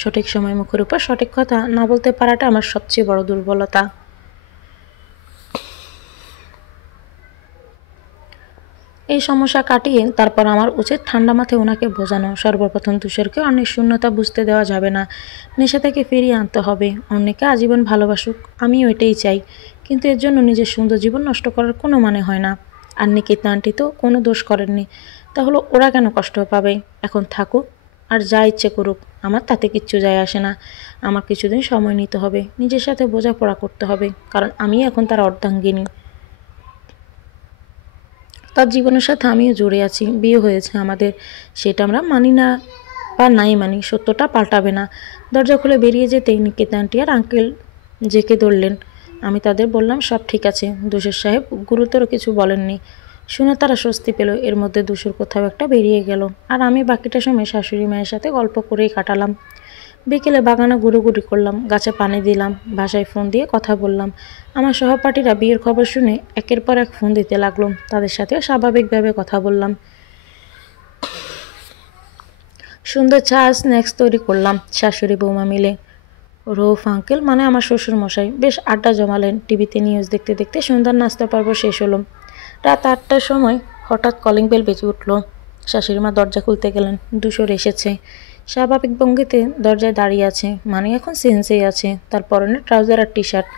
সঠিক সময় মুখের উপর সঠিক কথা না বলতে পারাটা আমার সবচেয়ে বড় দুর্বলতা। এই সমস্যা কাটিয়ে তারপর আমার উচিত ঠান্ডা মাথায় ওনাকে বোঝানো। সর্বপ্রথম তুষারকে অন্যের শূন্যতা বুঝতে দেওয়া যাবে না। নেশা থেকে ফিরিয়ে আনতে হবে। অন্যকে আজীবন ভালোবাসুক, আমিও এটাই চাই। কিন্তু এর জন্য নিজের সুন্দর জীবন নষ্ট করার কোনো মানে হয় না। আর নিকিতা আন্টি তো কোনো দোষ করেননি, তাহলে ওরা কেন কষ্ট পাবে? এখন থাকুক আর যা ইচ্ছে করুক, আমার তাতে কিচ্ছু যায় আসে না। আমার কিছুদিন সময় নিতে হবে, নিজের সাথে বোঝাপড়া করতে হবে, কারণ আমি এখন তার অর্ধাঙ্গিনী। তার জীবনের সাথে আমিও জড়ে আছি। বিয়ে হয়েছে আমাদের, সেটা আমরা মানি না বা নাই মানি, সত্যটা পাল্টাবে না। দরজা খুলে বেরিয়ে যেতেই নিকেতা আন্টি আর আঙ্কেল জেকে ধরলেন। আমি তাদের বললাম, সব ঠিক আছে। দোষের সাহেব গুরুতর কিছু বলেননি। শুনে তারা স্বস্তি পেল। এর মধ্যে দুশোর কোথাও একটা বেরিয়ে গেল, আর আমি বাকিটা সময় শাশুড়ি মায়ের সাথে গল্প করেই কাটালাম। বিকেলে বাগানে ঘুরোঘুরি করলাম, গাছে পানি দিলাম, বাসায় ফোন দিয়ে কথা বললাম। আমার সহপাঠীরা বিয়ের খবর শুনে একের পর এক ফোন দিতে লাগলো, তাদের সাথেও স্বাভাবিকভাবে কথা বললাম। সুন্দর চা স্ন্যাক্স তৈরি করলাম শাশুড়ি বৌমা মিলে। রৌফ আঙ্কেল মানে আমার শ্বশুর মশাই বেশ আড্ডা জমালেন। টিভিতে নিউজ দেখতে দেখতে সন্ধ্যার নাস্তা পর্ব শেষ হলো। রাত 8টার সময় হঠাৎ কলিং বেল বেজে উঠল। শাশুড়িমা দরজা খুলতে গেলেন। দুশোর এসেছে। স্বাভাবিক ভঙ্গিতে দরজায় দাঁড়িয়ে আছে, মানে এখন সেন্সেই আছে। তার পরনে ট্রাউজার আর টি শার্ট।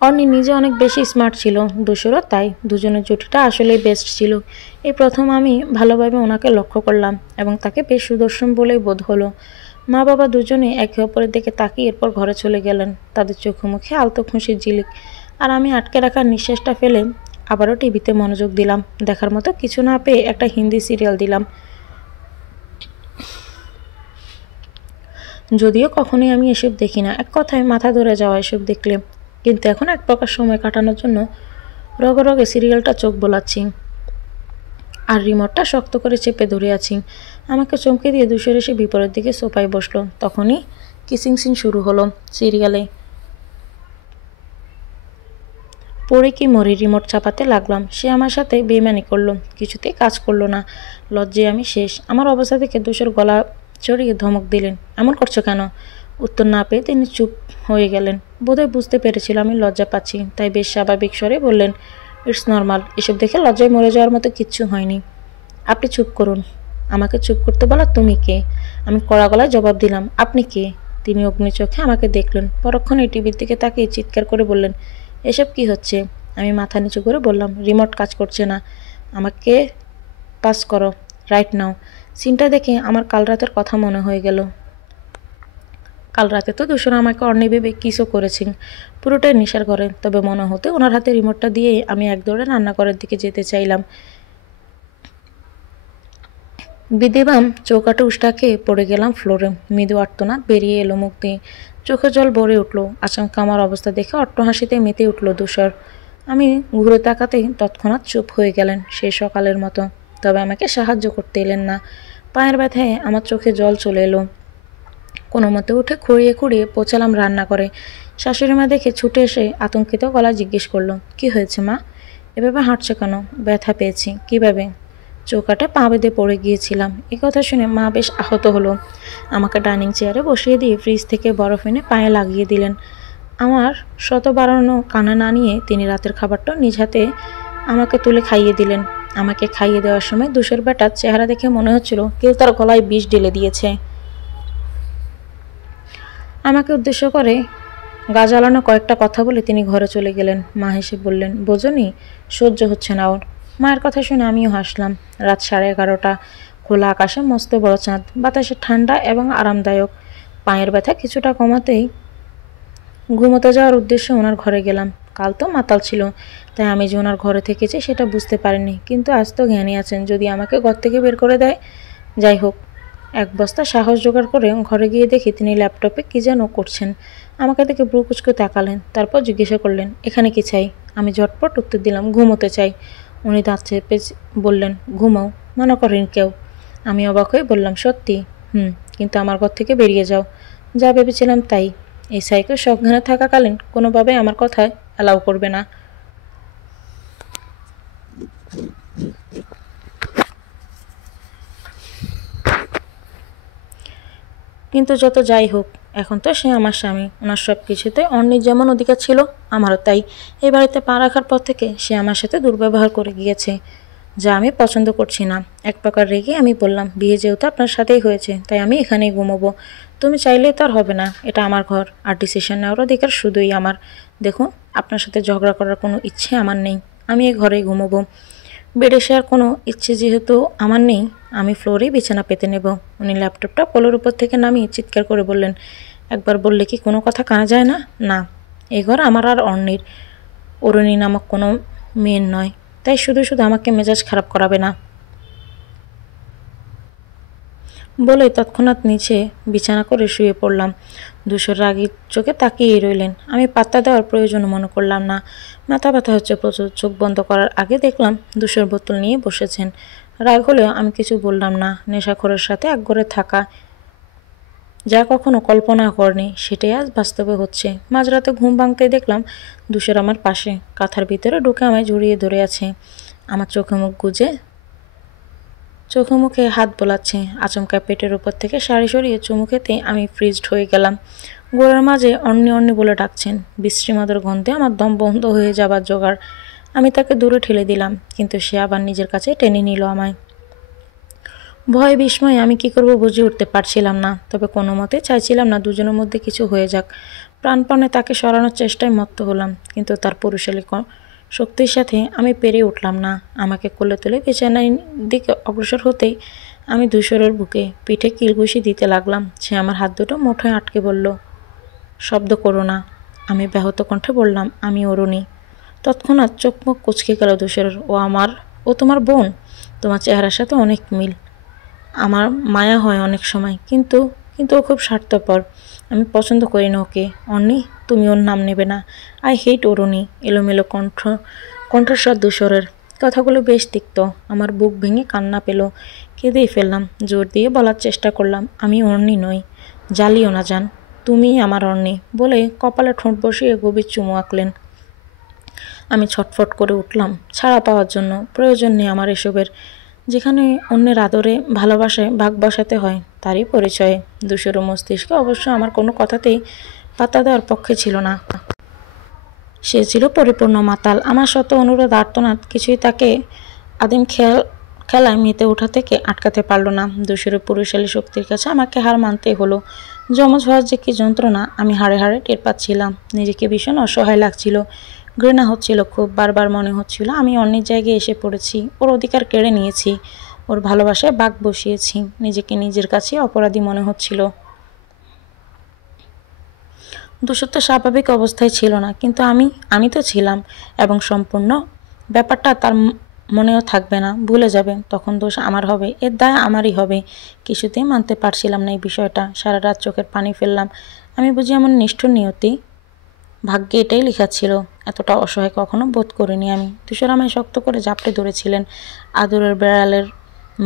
অর্ণি নিজে অনেক বেশি স্মার্ট ছিল, দুশোরও তাই। দুজনের জুটিটা আসলেই বেস্ট ছিল। এই প্রথম আমি ভালোভাবে ওনাকে লক্ষ্য করলাম, এবং তাকে বেশ সুদর্শন বলেই বোধ হলো। মা বাবা দুজনে একে অপরের দিকে তাকিয়ে এরপর ঘরে চলে গেলেন। তাদের চোখে মুখে আলতো খুশির ঝিলিক। আর আমি আটকে রাখা নিঃশ্বাসটা ফেলে আবারও টিভিতে মনোযোগ দিলাম। দেখার মতো কিছু না পেয়ে একটা হিন্দি সিরিয়াল দিলাম। যদিও কখনোই আমি এসব দেখি না, এক কথায় মাথা ধরে যাওয়া এসব দেখলে। কিন্তু এখন এক প্রকার সময় কাটানোর জন্য রগে রগে সিরিয়ালটা চোখ বোলাচ্ছি, আর রিমোটটা শক্ত করে চেপে ধরে আছি। আমাকে চমকে দিয়ে দুশোর এসে বিপরীত দিকে সোফায় বসলো। তখনই কিসিং সিন শুরু হলো সিরিয়ালে। পড়ে কি মরি রিমোট চাপাতে লাগলাম। সে আমার সাথে বেইমানি করলো, কিছুতেই কাজ করলো না। লজ্জায় আমি শেষ। আমার অবস্থা থেকে দুশোর গলা চড়িয়ে ধমক দিলেন, এমন করছো কেন? উত্তর না পেয়ে তিনি চুপ হয়ে গেলেন। বোধহয় বুঝতে পেরেছিল আমি লজ্জা পাচ্ছি, তাই বেশ স্বাভাবিক স্বরে বললেন, ইটস নর্মাল, এসব দেখে লজ্জায় মরে যাওয়ার মতো কিচ্ছু হয়নি। আপনি চুপ করুন। আমাকে চুপ করতে বলা তুমি কে? আমি কড়া গলায় জবাব দিলাম, আপনি কে? তিনি অগ্নি চোখে আমাকে দেখলেন, পরক্ষণে টিভির দিকে তাকিয়ে চিৎকার করে বললেন, এসব কি হচ্ছে? আমি মাথা নিচু করে বললাম, রিমোট কাজ করছে না। আমাকে পাস করো রাইট নাও। সিনটা দেখে আমার কাল রাতের কথা মনে হয়ে গেল। কাল রাতে তো দুশোরা আমাকে অর্ণি ভেবে কিসও করেছেন, পুরোটাই নেশার ঘরে। তবে মনে হতে ওনার হাতে রিমোটটা দিয়ে আমি এক দৌড়ে রান্নাঘরের দিকে যেতে চাইলাম। বিদেবাম চৌকাটে উষ্টা খেয়ে পড়ে গেলাম ফ্লোরে। মৃদু আর্তনাদ বেরিয়ে এলো মুখ দিয়ে। চোখে জল ভরে উঠল। আচমকা আমার অবস্থা দেখে অট্টহাসিতে মেতে উঠল দুশর। আমি ঘুরে তাকাতেই তৎক্ষণাৎ চুপ হয়ে গেলেন, সেই সকালের মতো। তবে আমাকে সাহায্য করতে এলেন না। পায়ের ব্যথায় আমার চোখে জল চলে এলো। কোনো মতে উঠে খুঁড়িয়ে খুঁড়িয়ে পৌঁছালাম রান্না করে। শাশুড়ি মা দেখে ছুটে এসে আতঙ্কিত গলায় জিজ্ঞেস করলো, কি হয়েছে মা? এভাবে হাঁটছে কেন? ব্যথা পেয়েছি। কিভাবে? চৌকাটে পা বেঁধে পড়ে গিয়েছিলাম। এই কথা শুনে মা বেশ আহত হলো। আমাকে ডাইনিং চেয়ারে বসিয়ে দিয়ে ফ্রিজ থেকে বরফ এনে পায়ে লাগিয়ে দিলেন। আমার শত বাড়ানো কানে না নিয়ে তিনি রাতের খাবারটা নিজ হাতে আমাকে তুলে খাইয়ে দিলেন। আমাকে খাইয়ে দেওয়ার সময় দুশোর বেটার চেহারা দেখে মনে হচ্ছিল কেউ তার গলায় বিষ ঢেলে দিয়েছে। আমাকে উদ্দেশ্য করে গা জ্বালানো কয়েকটা কথা বলে তিনি ঘরে চলে গেলেন। মা হেসে বললেন, বোঝনি, সহ্য হচ্ছে না ওর। মায়ের কথা শুনে আমিও হাসলাম। রাত 11:30। খোলা আকাশে মস্ত বড় চাঁদ, বাতাসে ঠান্ডা এবং আরামদায়ক। পায়ের ব্যথা কিছুটা কমাতেই ঘুমোতে যাওয়ার উদ্দেশ্যে ওনার ঘরে গেলাম। কাল তো মাতাল ছিল, তাই আমি যে ওনার ঘরে থেকেছি সেটা বুঝতে পারিনি। কিন্তু আজ তো জ্ঞানী আছেন, যদি আমাকে ঘর থেকে বের করে দেয়। যাই হোক, এক বস্তা সাহস জোগাড় করে ঘরে গিয়ে দেখি তিনি ল্যাপটপে কী যেন করছেন। আমাকে দেখে ব্রু কুঁচকে তাকালেন, তারপর জিজ্ঞাসা করলেন, এখানে কি চাই? আমি ঝটপট উত্তর দিলাম, ঘুমোতে চাই। উনি দাঁত চেপে বললেন, ঘুমাও, মনে করেন কেউ? আমি অবাক হয়ে বললাম, সত্যি? কিন্তু আমার ঘর থেকে বেরিয়ে যাও। যা ভেবেছিলাম তাই। এই সাইকেল সজ্ঞানে থাকাকালীন কোনোভাবে আমার কথায় অ্যালাউ করবে না। কিন্তু যত যাই হোক, এখন তো সে আমার স্বামী। ওনার সব কিছুতে অন্যের যেমন অধিকার ছিল, আমারও তাই। এই বাড়িতে পা রাখার পর থেকে সে আমার সাথে দুর্ব্যবহার করে গিয়েছে, যা আমি পছন্দ করছি না। এক প্রকার রেগে আমি বললাম, বিয়ে যেহেতু আপনার সাথেই হয়েছে, তাই আমি এখানেই ঘুমোবো। তুমি চাইলে তো আর হবে না, এটা আমার ঘর, আর ডিসিশন নেওয়ার অধিকার শুধুই আমার। দেখুন, আপনার সাথে ঝগড়া করার কোনো ইচ্ছে আমার নেই। আমি এই ঘরেই ঘুমোবো। বেডে শোয়ার কোনো ইচ্ছে যেহেতু আমার নেই, আমি ফ্লোরেই বিছানা পেতে নেব। উনি ল্যাপটপটা পোলোর উপর থেকে নামিয়ে চিৎকার করে বললেন, একবার বললে কি কোনো কথা কানা যায় না? না, এই ঘর আমার আর অন্যের। অরুণী নামক কোনো মেয়ের নয়, তাই শুধু শুধু আমাকে মেজাজ খারাপ করাবে না। বলে তৎক্ষণাৎ নিচে বিছানা করে শুয়ে পড়লাম। ধূসর রাগী চোখে তাকিয়েই রইলেন। আমি পাত্তা দেওয়ার প্রয়োজন মনে করলাম না। মাথা ব্যথা হচ্ছে প্রচুর। চোখ বন্ধ করার আগে দেখলাম ধূসর বোতল নিয়ে বসেছেন। রাগ হলেও আমি কিছু বললাম না। নেশাখোরের সাথে একঘরে থাকা, যা কখনো কল্পনা করেনি, সেটাই আজ বাস্তবে হচ্ছে। মাঝরাতে ঘুম ভাঙতেই দেখলাম ধূসর আমার পাশে, কাঁথার ভিতরে ঢুকে আমায় জড়িয়ে ধরে আছে। আমার চোখে মুখে হাত বোলাচ্ছে। আচমকা পেটের উপর থেকে শাড়ি সরিয়ে চুমু খেতে আমি ফ্রিজড হয়ে গেলাম। গোড়ার মাঝে অন্নি অন্নি বলে ডাকছেন। বিশ্রীমাদর গন্ধে আমার দম বন্ধ হয়ে যাবার জোগাড়। আমি তাকে দূরে ঠেলে দিলাম, কিন্তু সে আবার নিজের কাছে টেনে নিল আমায়। ভয় বিস্ময়ে আমি কি করব বুঝে উঠতে পারছিলাম না। তবে কোনো মতে চাইছিলাম না দুজনের মধ্যে কিছু হয়ে যাক। প্রাণপণে তাকে সরানোর চেষ্টায় মত্ত হলাম, কিন্তু তার পুরুষালী শক্তির সাথে আমি পেরে উঠলাম না। আমাকে কোলে তুলে বিছানার দিকে অগ্রসর হতেই আমি ধূসরের বুকে পিঠে কিলঘুষি দিতে লাগলাম। সে আমার হাত দুটো মুঠোয় আটকে বলল, শব্দ করো না। আমি ব্যাহত কণ্ঠে বললাম, আমি অরুণী। তৎক্ষণাৎ চোখ মুখ কুচকে গেল ধূসরের। ও তোমার বোন? তোমার চেহারার সাথে অনেক মিল। আমার মায়া হয় অনেক সময়, কিন্তু কিন্তু ও খুব স্বার্থপর। আমি পছন্দ করি না ওকে। অন্নি, তুমি ওর নাম নেবে না। I hate Aruni. এলোমেলো কণ্ঠস্বর ধূসরের। কথাগুলো বেশ তিক্ত। আমার বুক ভেঙে কান্না পেল। কেঁদেই ফেললাম। জোর দিয়ে বলার চেষ্টা করলাম, আমি অন্নি নই। জ্বালিও না জান, তুমিই আমার অন্নি। বলে কপালে ঠোঁট বসিয়ে গভীর চুমু আঁকলেন। আমি ছটফট করে উঠলাম। ছাড়া পাওয়ার জন্য। প্রয়োজন নেই আমার এসবের। যেখানে অন্যের আদরে ভালোবাসায় ভাগ বসাতে হয়, তারই পরিচয়ে। ধূসর মস্তিষ্কে অবশ্য আমার কোনো কথাতেই পাত্তা দেওয়ার পক্ষে ছিল না। সে ছিল পরিপূর্ণ মাতাল। আমার শত অনুরোধ আর্তনাদ কিছুই তাকে আদিম খেলায় মেতে ওঠা থেকে আটকাতে পারল না। ধূসর পুরুষালী শক্তির কাছে আমাকে হার মানতেই হলো। যমজ হওয়ার যে কি যন্ত্রণা আমি হাড়ে হাড়ে টের পাচ্ছিলাম। নিজেকে ভীষণ অসহায় লাগছিল। ঘৃণা হচ্ছিল খুব। বারবার মনে হচ্ছিল আমি অন্যের জায়গায় এসে পড়েছি, ওর অধিকার কেড়ে নিয়েছি, ওর ভালোবাসায় বাঘ বসিয়েছি। নিজেকে নিজের কাছে অপরাধী মনে হচ্ছিল। দোষর তো স্বাভাবিক অবস্থায় ছিল না, কিন্তু আমি তো ছিলাম, এবং সম্পূর্ণ ব্যাপারটা তার মনেও থাকবে না, ভুলে যাবে। তখন দোষ আমার হবে, এর দায় আমারই হবে। কিছুতেই মানতে পারছিলাম না এই বিষয়টা। সারা রাত চোখের পানি ফেললাম। আমি বুঝি এমন নিষ্ঠুর নিয়তি? ভাগ্যে এটাই লেখা ছিল। এতটা অসহায় কখনো বোধ করিনি আমি। তুষার আমায় শক্ত করে জাপটে ধরেছিলেন। আদরের বেড়ালের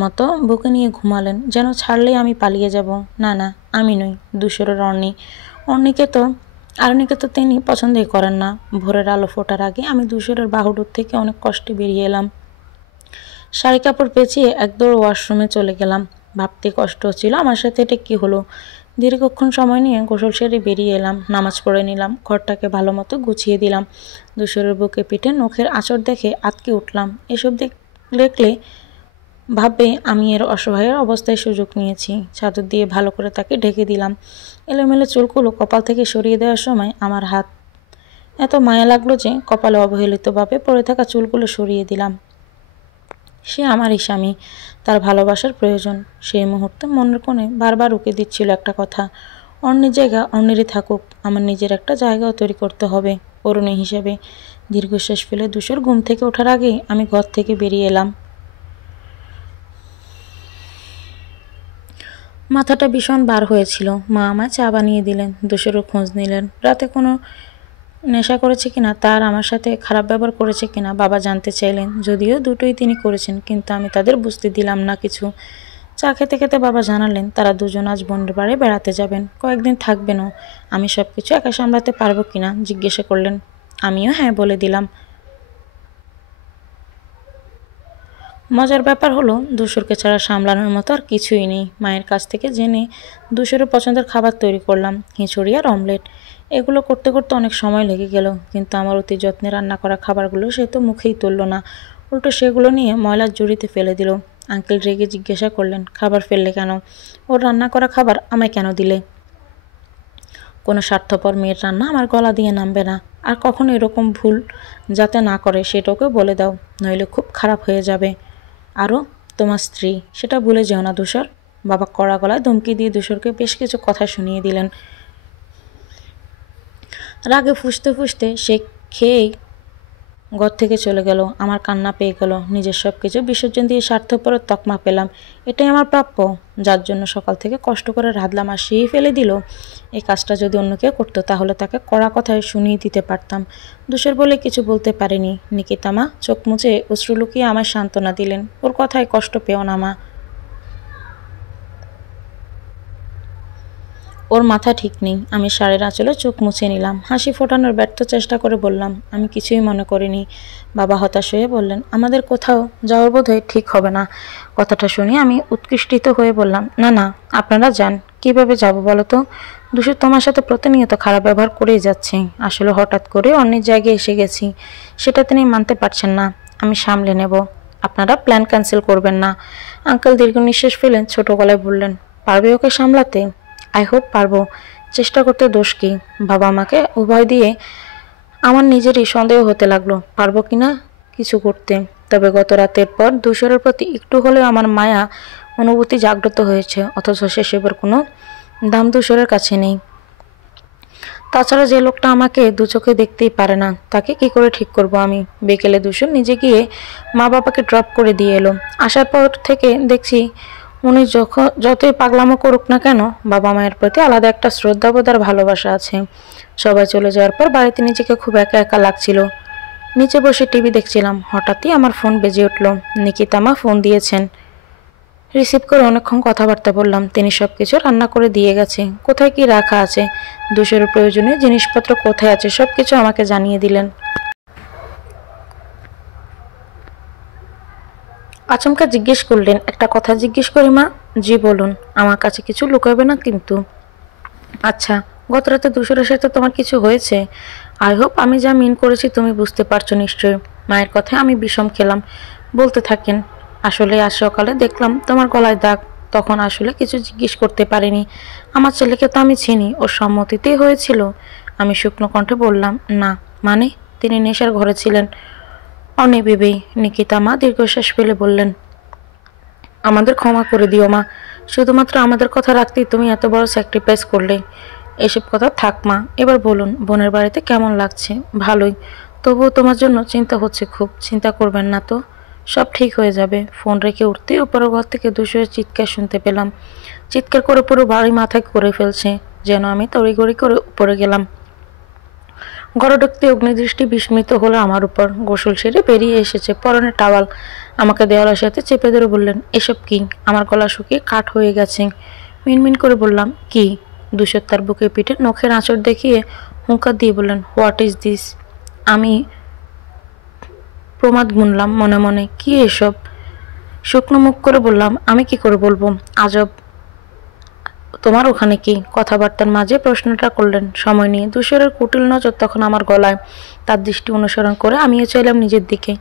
মতো বুকে নিয়ে ঘুমালেন, যেন ছাড়লেই আমি পালিয়ে যাব। না না, আমি নই। ধূসরের অর্ণিকে তো তিনি পছন্দই করেন না। ভোরের আলো ফোটার আগে আমি ধূসরের বাহুডোর থেকে অনেক কষ্টে বেরিয়ে এলাম। শাড়ি কাপড় পেঁচিয়ে একদৌড় ওয়াশরুমে চলে গেলাম। ভাবতে কষ্ট হচ্ছিল আমার সাথে এটা কি হলো। দীর্ঘক্ষণ সময় নিয়ে গোসল সেরে বেরিয়ে এলাম। নামাজ পড়ে নিলাম। ঘরটাকে ভালো মতো গুছিয়ে দিলাম। ধূসরের বুকে পিঠে নখের আঁচড় দেখে আঁতকে উঠলাম। এসব দেখলে ভাববে আমি এর অসহায়ের অবস্থায় সুযোগ নিয়েছি। চাদর দিয়ে ভালো করে তাকে ঢেকে দিলাম। এলোমেলো চুলগুলো কপাল থেকে সরিয়ে দেওয়ার সময় আমার হাত এত মায়া লাগলো যে কপালে অবহেলিতভাবে পড়ে থাকা চুলগুলো সরিয়ে দিলাম। সে আমারই স্বামী, তার ভালোবাসার প্রয়োজন। সেই মুহূর্তে মনের কোণে বারবার উকে দিচ্ছিল একটা কথা, অন্যের জায়গা অন্যেরই থাকুক, আমার নিজের একটা জায়গাও তৈরি করতে হবে অরুণী হিসেবে। দীর্ঘশ্বাস ফেলে ধূসর ঘুম থেকে ওঠার আগেই আমি ঘর থেকে বেরিয়ে এলাম। মাথাটা ভীষণ বার হয়েছিল। মা আমায় চা বানিয়ে দিলেন। ধূসরও খোঁজ নিলেন। রাতে কোনো নেশা করেছে কিনা, তার আমার সাথে খারাপ ব্যবহার করেছে কিনা বাবা জানতে চাইলেন। যদিও দুটোই তিনি করেছেন, কিন্তু আমি তাদের বুঝতে দিলাম না কিছু। চা খেতে খেতে বাবা জানালেন তারা দুজন আজ বোনের বাড়ি বেড়াতে যাবেন, কয়েকদিন থাকবেনও। আমি সব কিছু একা সামলাতে পারবো কিনা জিজ্ঞাসা করলেন। আমিও হ্যাঁ বলে দিলাম। মজার ব্যাপার হলো ধূসরকে ছাড়া সামলানোর মতো আর কিছুই নেই। মায়ের কাছ থেকে জেনে ধূসরের পছন্দের খাবার তৈরি করলাম, খিচুড়ি আর অমলেট। এগুলো করতে করতে অনেক সময় লেগে গেল, কিন্তু আমার অতি যত্নে রান্না করা খাবারগুলো সে তো মুখেই তুলল না। উল্টো সেগুলো নিয়ে ময়লার ঝুড়িতে ফেলে দিল। আঙ্কেল রেগে জিজ্ঞাসা করলেন, খাবার ফেললে কেন? ওর রান্না করা খাবার আমায় কেন দিলে? কোনো স্বার্থপর মেয়ের রান্না আমার গলা দিয়ে নামবে না। আর কখনো এরকম ভুল যাতে না করে সেটাকে বলে দাও, নইলে খুব খারাপ হয়ে যাবে। আরও তোমার স্ত্রী, সেটা ভুলে যেও না ধূসর। বাবা কড়া গলায় ধমকি দিয়ে ধূসরকে বেশ কিছু কথা শুনিয়ে দিলেন। রাগে ফুঁসতে ফুঁসতে সে খেয়েই ঘর থেকে চলে গেল। আমার কান্না পেয়ে গেল। নিজের সব কিছু বিসর্জন দিয়ে স্বার্থপরের তকমা পেলাম। এটাই আমার প্রাপ্য। যার জন্য সকাল থেকে কষ্ট করে রাঁধলাম আর সেই ফেলে দিল। এই কাজটা যদি অন্য কেউ করতো তাহলে তাকে কড়া কথায় শুনিয়ে দিতে পারতাম। দোষের বলে কিছু বলতে পারিনি। নিকিতা মা চোখ মুছে অশ্রু লুকিয়ে আমায় সান্ত্বনা দিলেন। ওর কথায় কষ্ট পেও না মা, ওর মাথা ঠিক নেই। আমি শাড়ির আঁচলে চোখ মুছে নিলাম। হাসি ফোটানোর ব্যর্থ চেষ্টা করে বললাম, আমি কিছুই মনে করিনি। বাবা হতাশ হয়ে বললেন, আমাদের কোথাও যাওয়ার বোধহয় ঠিক হবে না। কথাটা শুনে আমি উৎকৃষ্টিত হয়ে বললাম, না না, আপনারা যান। কিভাবে যাব বলো তো? দুশো তোমার সাথে প্রতিনিয়ত খারাপ ব্যবহার করেই যাচ্ছে। আসলে হঠাৎ করে অন্য জায়গায় এসে গেছি, সেটা তিনি মানতে পারছেন না। আমি সামলে নেব, আপনারা প্ল্যান ক্যান্সেল করবেন না। আঙ্কেল দীর্ঘ নিঃশ্বাস ফেলেন, ছোট গলায় বললেন, পারবে ওকে সামলাতে? আই হোপ পারবো। চেষ্টা করতে দোষ কি? বাবা মাকে উভয় দিয়ে আমার নিজেরই সন্দেহ হতে লাগলো পারবো কিনা কিছু করতে। তবে গত রাতের পর দুশোরের প্রতি একটু হলেও আমার মায়া অনুভূতি জাগ্রত হয়েছে, অথচ সেসবের কোনো দাম দুশোরের কাছে নেই। তাছাড়া যে লোকটা আমাকে দু চোখে দেখতেই পারে না, তাকে কি করে ঠিক করব আমি? বিকেলে দুশোর নিজে গিয়ে মা বাবাকে ড্রপ করে দিয়ে এলো। আসার পর থেকে দেখছি উনি যতই পাগলামো করুক না কেন, বাবা মায়ের প্রতি আলাদা একটা শ্রদ্ধাবোধ আর ভালোবাসা আছে। সবাই চলে যাওয়ার পর বাড়িতে নিজেকে খুব একা একা লাগছিল। নিচে বসে টিভি দেখছিলাম, হঠাৎই আমার ফোন বেজে উঠল। নিকিতা মা ফোন দিয়েছেন। রিসিভ করে অনেকক্ষণ কথাবার্তা বললাম। তিনি সবকিছু রান্না করে দিয়ে গেছে। কোথায় কি রাখা আছে, দুশোর প্রয়োজনীয় জিনিসপত্র কোথায় আছে, সবকিছু আমাকে জানিয়ে দিলেন। আচমকা জিজ্ঞেস করলেন, একটা কথা জিজ্ঞেস করি মা? জি বলুন। আমার কাছে কিছু লুকাবে না কিন্তু? আচ্ছা, গত রাতে দুশোরের সাথে তোমার কিছু হয়েছে? আই হোপ আমি যা মিন করেছি তুমি বুঝতে পারছো নিশ্চয়ই। মায়ের কথায় আমি বিষম খেলাম। বলতে থাকেন, আসলে আজ সকালে দেখলাম তোমার গলায় দাগ। তখন আসলে কিছু জিজ্ঞেস করতে পারিনি। আমার ছেলেকে তো আমি চিনি, ওর সম্মতিতেই হয়েছিল। আমি শুকনো কণ্ঠে বললাম, না মানে? তিনি নেশার ঘরে ছিলেন। অনিবেবেই। নিকিতা মা দীর্ঘশ্বাস ফেলে বললেন, আমাদের ক্ষমা করে দিও মা। শুধুমাত্র আমাদের কথা রাখতেই তুমি এত বড় স্যাক্রিফাইস করলে। এসব কথা থাক মা, এবার বলুন বোনের বাড়িতে কেমন লাগছে? ভালোই। তবুও তোমার জন্য চিন্তা হচ্ছে খুব। চিন্তা করবেন না তো, সব ঠিক হয়ে যাবে। ফোন রেখে উঠতেই উপরের ঘর থেকে দুশোর চিৎকার শুনতে পেলাম। চিৎকার করে পুরো বাড়ি মাথায় করে ফেলছে, যেন আমি তড়িঘড়ি করে উপরে গেলাম। ঘরে ঢুকতে অগ্নিদৃষ্টি বিস্মিত হলো আমার উপর। গোসল সেরে বেরিয়ে এসেছে, পরনে টাওয়াল। আমাকে দেওয়ালের সাথে চেপে ধরে বললেন, এসব কি? আমার গলা শুকিয়ে কাঠ হয়ে গেছে। মিনমিন করে বললাম, কি? দুশো তার বুকে পিঠে নখের আঁচড় দেখিয়ে হুঙ্কার দিয়ে বললেন, হোয়াট ইজ দিস? আমি প্রমাদ গুনলাম মনে মনে, কি এসব? শুকনো মুখ করে বললাম, আমি কি করে বলবো? আজব। তোমার ওখানে কি? কথাবার্তার মাঝে প্রশ্নটা করলেন সময় নিয়ে। দুশোরের কুটিল নজর তখন আমার গলায়। তার দৃষ্টি অনুসরণ করে আমিও চাইলাম নিজের দিকে।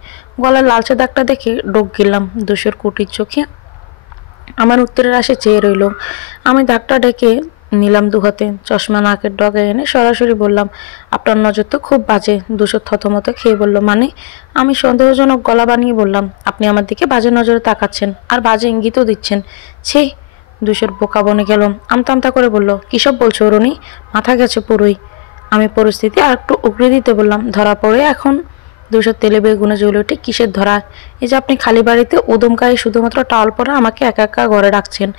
গলার লালচে দাগটা দেখে ডোক গেলাম। দুশোর কুটির চোখে আমার উত্তরের আশে চেয়ে রইল। আমি দাগটা ডেকে নিলাম দুহাতে। চশমা নাকের ডগায় এনে সরাসরি বললাম, আপনার নজর তো খুব বাজে। দুশো থতমত খেয়ে বলল, মানে? আমি সন্দেহজনক গলা বানিয়ে বললাম, আপনি আমার দিকে বাজে নজরে তাকাচ্ছেন আর বাজে ইঙ্গিতও দিচ্ছেন। ছি! দুশোর বোকা বনে গেল। আমতা আমতা করে বলল, কিসব বলছো অরুণী? মাথা গেছে পুরোই। আমি পরিস্থিতি আর একটু উগড়ে দিতে বললাম, ধরা পড়ে এখন? দুশো তেলে বেগুনে জ্বলে ওঠে, কিসের ধরা? এই যে আপনি খালি বাড়িতে উদম গায়ে শুধুমাত্র টাওয়াল পরে আমাকে একা একা ঘরে রাখছেন,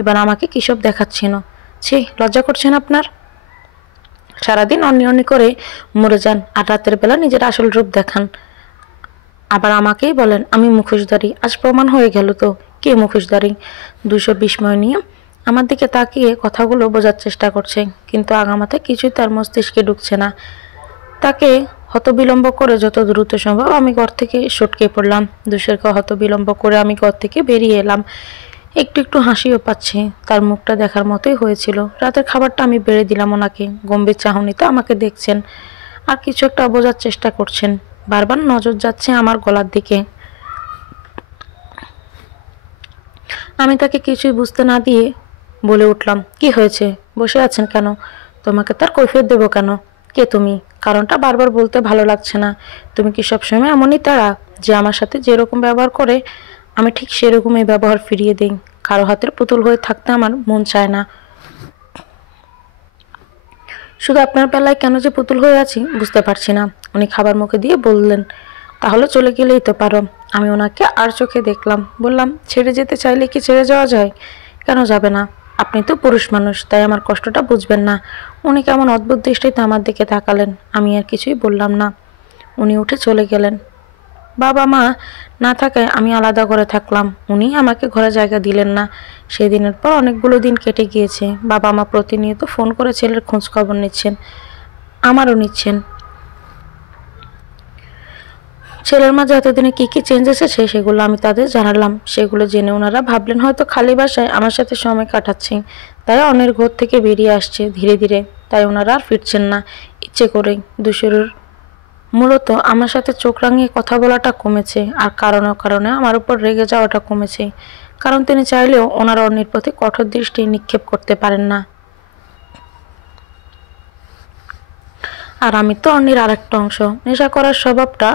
এবার আমাকে কিসব দেখাচ্ছেন? ছি, লজ্জা করছেন আপনার? সারাদিন অন্যি করে মরে যান আর রাতের বেলা নিজের আসল রূপ দেখান। আবার আমাকেই বলেন আমি মুখোশধারী। আজ প্রমাণ হয়ে গেল তো কে মুখোশধারী। দুশো বিস্ময় নিয়ে আমার দিকে তাকিয়ে কথাগুলো বোঝার চেষ্টা করছে, কিন্তু আগামাতে কিছুই তার মস্তিষ্কে ঢুকছে না। তাকে হতবিলম্ব করে যত দ্রুত সম্ভব আমি ঘর থেকে সটকে পড়লাম। দুশোরকে হতবিলম্ব করে আমি ঘর থেকে বেরিয়ে এলাম। একটু একটু হাসিও পাচ্ছে। তার মুখটা দেখার মতোই হয়েছিল। রাতের খাবারটা আমি বেড়ে দিলাম ওনাকে। গম্ভীর চাহনিতে আমাকে দেখছেন আর কিছু একটা বোঝার চেষ্টা করছেন। বারবার নজর যাচ্ছে আমার গলার দিকে। আমি তাকে কিছুই বুঝতে না দিয়ে বলে উঠলাম, কি হয়েছে? বসে আছেন কেন? তোমাকে তার কৈফিয়ত দেবো কেন? কে তুমি? কারণটা বারবার বলতে ভালো লাগছে না। তুমি কি সবসময় এমনই তারা যে আমার সাথে যেরকম ব্যবহার করে আমি ঠিক সেরকমই ব্যবহার ফিরিয়ে দিই? কারো হাতের পুতুল হয়ে থাকতে আমার মন চায় না। শুধু আপনার বেলায় কেন যে পুতুল হয়ে আছি বুঝতে পারছি না। উনি খাবার মুখে দিয়ে বললেন, তাহলে চলে গেলেই তো পারো। আমি ওনাকে আর চোখে দেখলাম, বললাম, ছেড়ে যেতে চাইলে কি ছেড়ে যাওয়া যায়? কেন যাবে না? আপনি তো পুরুষ মানুষ, তাই আমার কষ্টটা বুঝবেন না। উনি কেমন অদ্ভুত দৃষ্টিতে আমার দিকে তাকালেন। আমি আর কিছুই বললাম না। উনি উঠে চলে গেলেন। বাবা মা না থাকায় আমি আলাদা ঘরে থাকলাম। উনি আমাকে ঘরে জায়গা দিলেন না। সেদিনের পর অনেকগুলো দিন কেটে গিয়েছে। বাবা মা প্রতিনিয়ত ফোন করে ছেলের খোঁজ খবর নিচ্ছেন, আমারও নিচ্ছেন। ছেলের মাঝে এতদিনে কি কি চেঞ্জ এসেছে সেগুলো আমি তাদের জানালাম। সেগুলো জেনে ওনারা ভাবলেন হয়তো খালি বাসায় আমার সাথে সময় কাটাচ্ছি, তাই অন্যের ঘর থেকে বেরিয়ে আসছে ধীরে ধীরে। তাই ওনারা আর ফিরছেন না ইচ্ছে করেই। দুশুরুর মূলত আমার সাথে চোখ রাঙিয়ে কথা বলাটা কমেছে, আর কারণে কারণে আমার উপর রেগে যাওয়াটা কমেছে। কারণ তিনি চাইলেও ওনার অন্যের প্রতি কঠোর দৃষ্টি নিক্ষেপ করতে পারেন না। আর আমি তো অন্যের আরেকটা অংশ। নেশা করার স্বভাবটা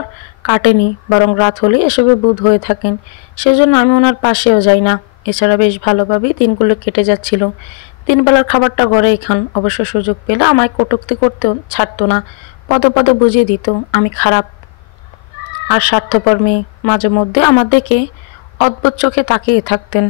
কাটেনি, বরং রাত হলে এসবে বুঁদ হয়ে থাকেন। সেজন্য আমি ওনার পাশেও যাই না। এছাড়া বেশ ভালোভাবেই দিনগুলো কেটে যাচ্ছিল। 3 বেলার খাবারটা ঘরেই খান। অবশ্য সুযোগ পেলে আমায় কটূক্তি করতেও ছাড়তো না। পদে পদে বুঝিয়ে দিত আমি খারাপ আর স্বার্থপর মেয়ে। মাঝে মধ্যে আমার দেখে অদ্ভুত চোখে তাকিয়ে থাকতেন।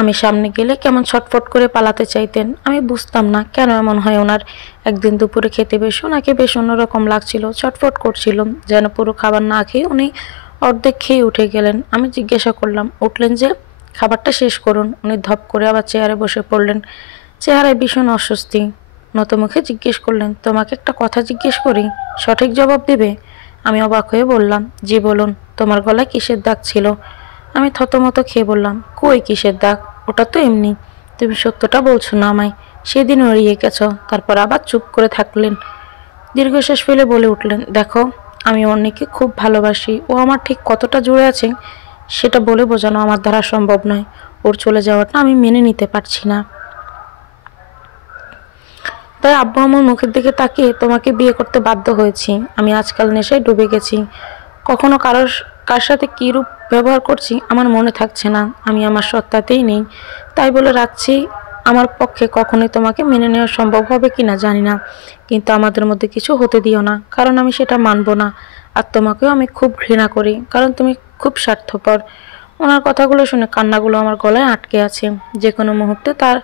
আমি সামনে গেলে কেমন ছটফট করে পালাতে চাইতেন। আমি বুঝতাম না কেন এমন হয় ওনার। একদিন দুপুরে খেতে বসে ওনাকে বেশ অন্যরকম লাগছিল, ছটফট করছিল, যেন পুরো খাবার না খেয়ে উনি অর্ধেক খেয়ে উঠে গেলেন। আমি জিজ্ঞাসা করলাম, উঠলেন যে? খাবারটা শেষ করুন। উনি ধপ করে আবার চেয়ারে বসে পড়লেন। চেহারায় ভীষণ অস্বস্তি। নত মুখে জিজ্ঞেস করলেন, তোমাকে একটা কথা জিজ্ঞেস করি, সঠিক জবাব দেবে? আমি অবাক হয়ে বললাম, জি বলুন। তোমার গলায় কিসের দাগ ছিল? আমি থতমত খেয়ে বললাম, কই কিসের দাগ? ওটা তো এমনি। তুমি সত্যটা বলছো না আমায়? সেদিন এড়িয়ে গেছো। তারপর আবার চুপ করে থাকলেন। দীর্ঘশ্বাস ফেলে বলে উঠলেন, দেখো, আমি অন্যকে খুব ভালোবাসি। ও আমার ঠিক কতটা জুড়ে আছে সেটা বলে বোঝানো আমার দ্বারা সম্ভব নয়। ওর চলে যাওয়াটা আমি মেনে নিতে পারছি না। তাই আব্বু আমার মুখের দিকে তাকিয়ে তোমাকে বিয়ে করতে বাধ্য হয়েছি। আমি আজকাল নেশায় ডুবে গেছি। কখনো কার সাথে কী রূপ ব্যবহার করছি আমার মনে থাকছে না। আমি আমার সত্তাতেই নেই। তাই বলে রাখছি, আমার পক্ষে কখনোই তোমাকে মেনে নেওয়া সম্ভব হবে কিনা জানি না, কিন্তু আমাদের মধ্যে কিছু হতে দিও না, কারণ আমি সেটা মানব না। আর তোমাকেও আমি খুব ঘৃণা করি, কারণ তুমি খুব স্বার্থপর। ওনার কথাগুলো শুনে কান্নাগুলো আমার গলায় আটকে আছে, যে কোনো মুহূর্তে তার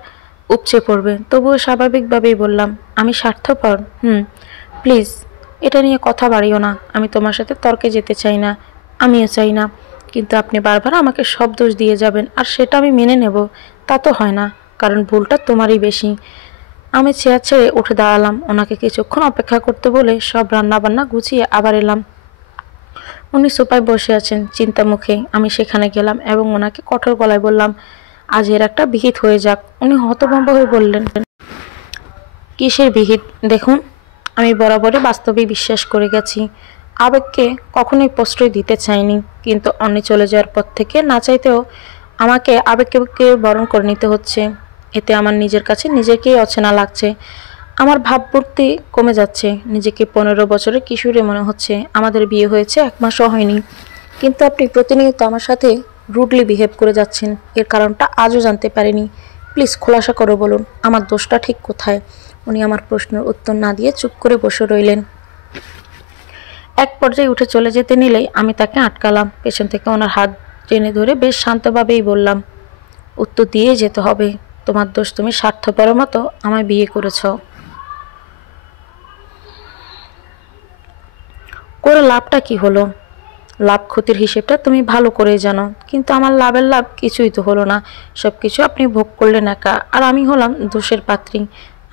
উপচে পড়বে। তবুও স্বাভাবিকভাবেই বললাম, আমি স্বার্থপর? প্লিজ এটা নিয়ে কথা বাড়িও না। আমি তোমার সাথে তর্কে যেতে চাই না, আমিও চাই না, কিন্তু আপনি বারবার আমাকে সব দোষ দিয়ে যাবেন আর সেটা আমি মেনে নেব, তা তো হয় না, কারণ ভুলটা তোমারই বেশি। আমি চেয়ার ছেড়ে উঠে দাঁড়ালাম। ওনাকে কিছুক্ষণ অপেক্ষা করতে বলে সব রান্না বান্না গুছিয়ে আবার এলাম। উনি সোফায় বসে আছেন চিন্তা মুখে। আমি সেখানে গেলাম এবং ওনাকে কঠোর গলায় বললাম, আজ এর একটা বিহিত হয়ে যাক। উনি হতভম্ব হয়ে বললেন, কিসের বিহিত? দেখুন, আমি বরাবরই বাস্তবে বিশ্বাস করে গেছি। আবেগকে কখনোই প্রশ্রয় দিতে চাইনি, কিন্তু অন্য চলে যাওয়ার পর থেকে না চাইতেও আমাকে আবেগকে বরণ করে নিতে হচ্ছে। এতে আমার নিজের কাছে নিজেকেই অচেনা লাগছে। আমার ভাবমূর্তি কমে যাচ্ছে। নিজেকে 15 বছরের কিশোরী মনে হচ্ছে। আমাদের বিয়ে হয়েছে 1 মাসও হয়নি, কিন্তু আপনি প্রতিনিয়ত আমার সাথে রুডলি বিহেভ করে যাচ্ছেন। এর কারণটা আজও জানতে পারিনি। প্লিজ খোলাসা করে বলুন, আমার দোষটা ঠিক কোথায়? উনি আমার প্রশ্নের উত্তর না দিয়ে চুপ করে বসে রইলেন। এক পর্যায়ে উঠে চলে যেতে নিলেই আমি তাকে আটকালাম। পেছন থেকে ওনার হাত টেনে ধরে বেশ শান্তভাবেই বললাম, উত্তর দিয়ে যেতে হবে। তোমার দোষ, তুমি স্বার্থপরের মতো আমায় বিয়ে করেছ। করে লাভটা কি হলো? লাভ ক্ষতির হিসেবটা তুমি ভালো করেই জানো, কিন্তু আমার লাভের লাভ কিছুই তো হলো না। সব কিছু আপনি ভোগ করলেন একা, আর আমি হলাম দোষের পাত্রী।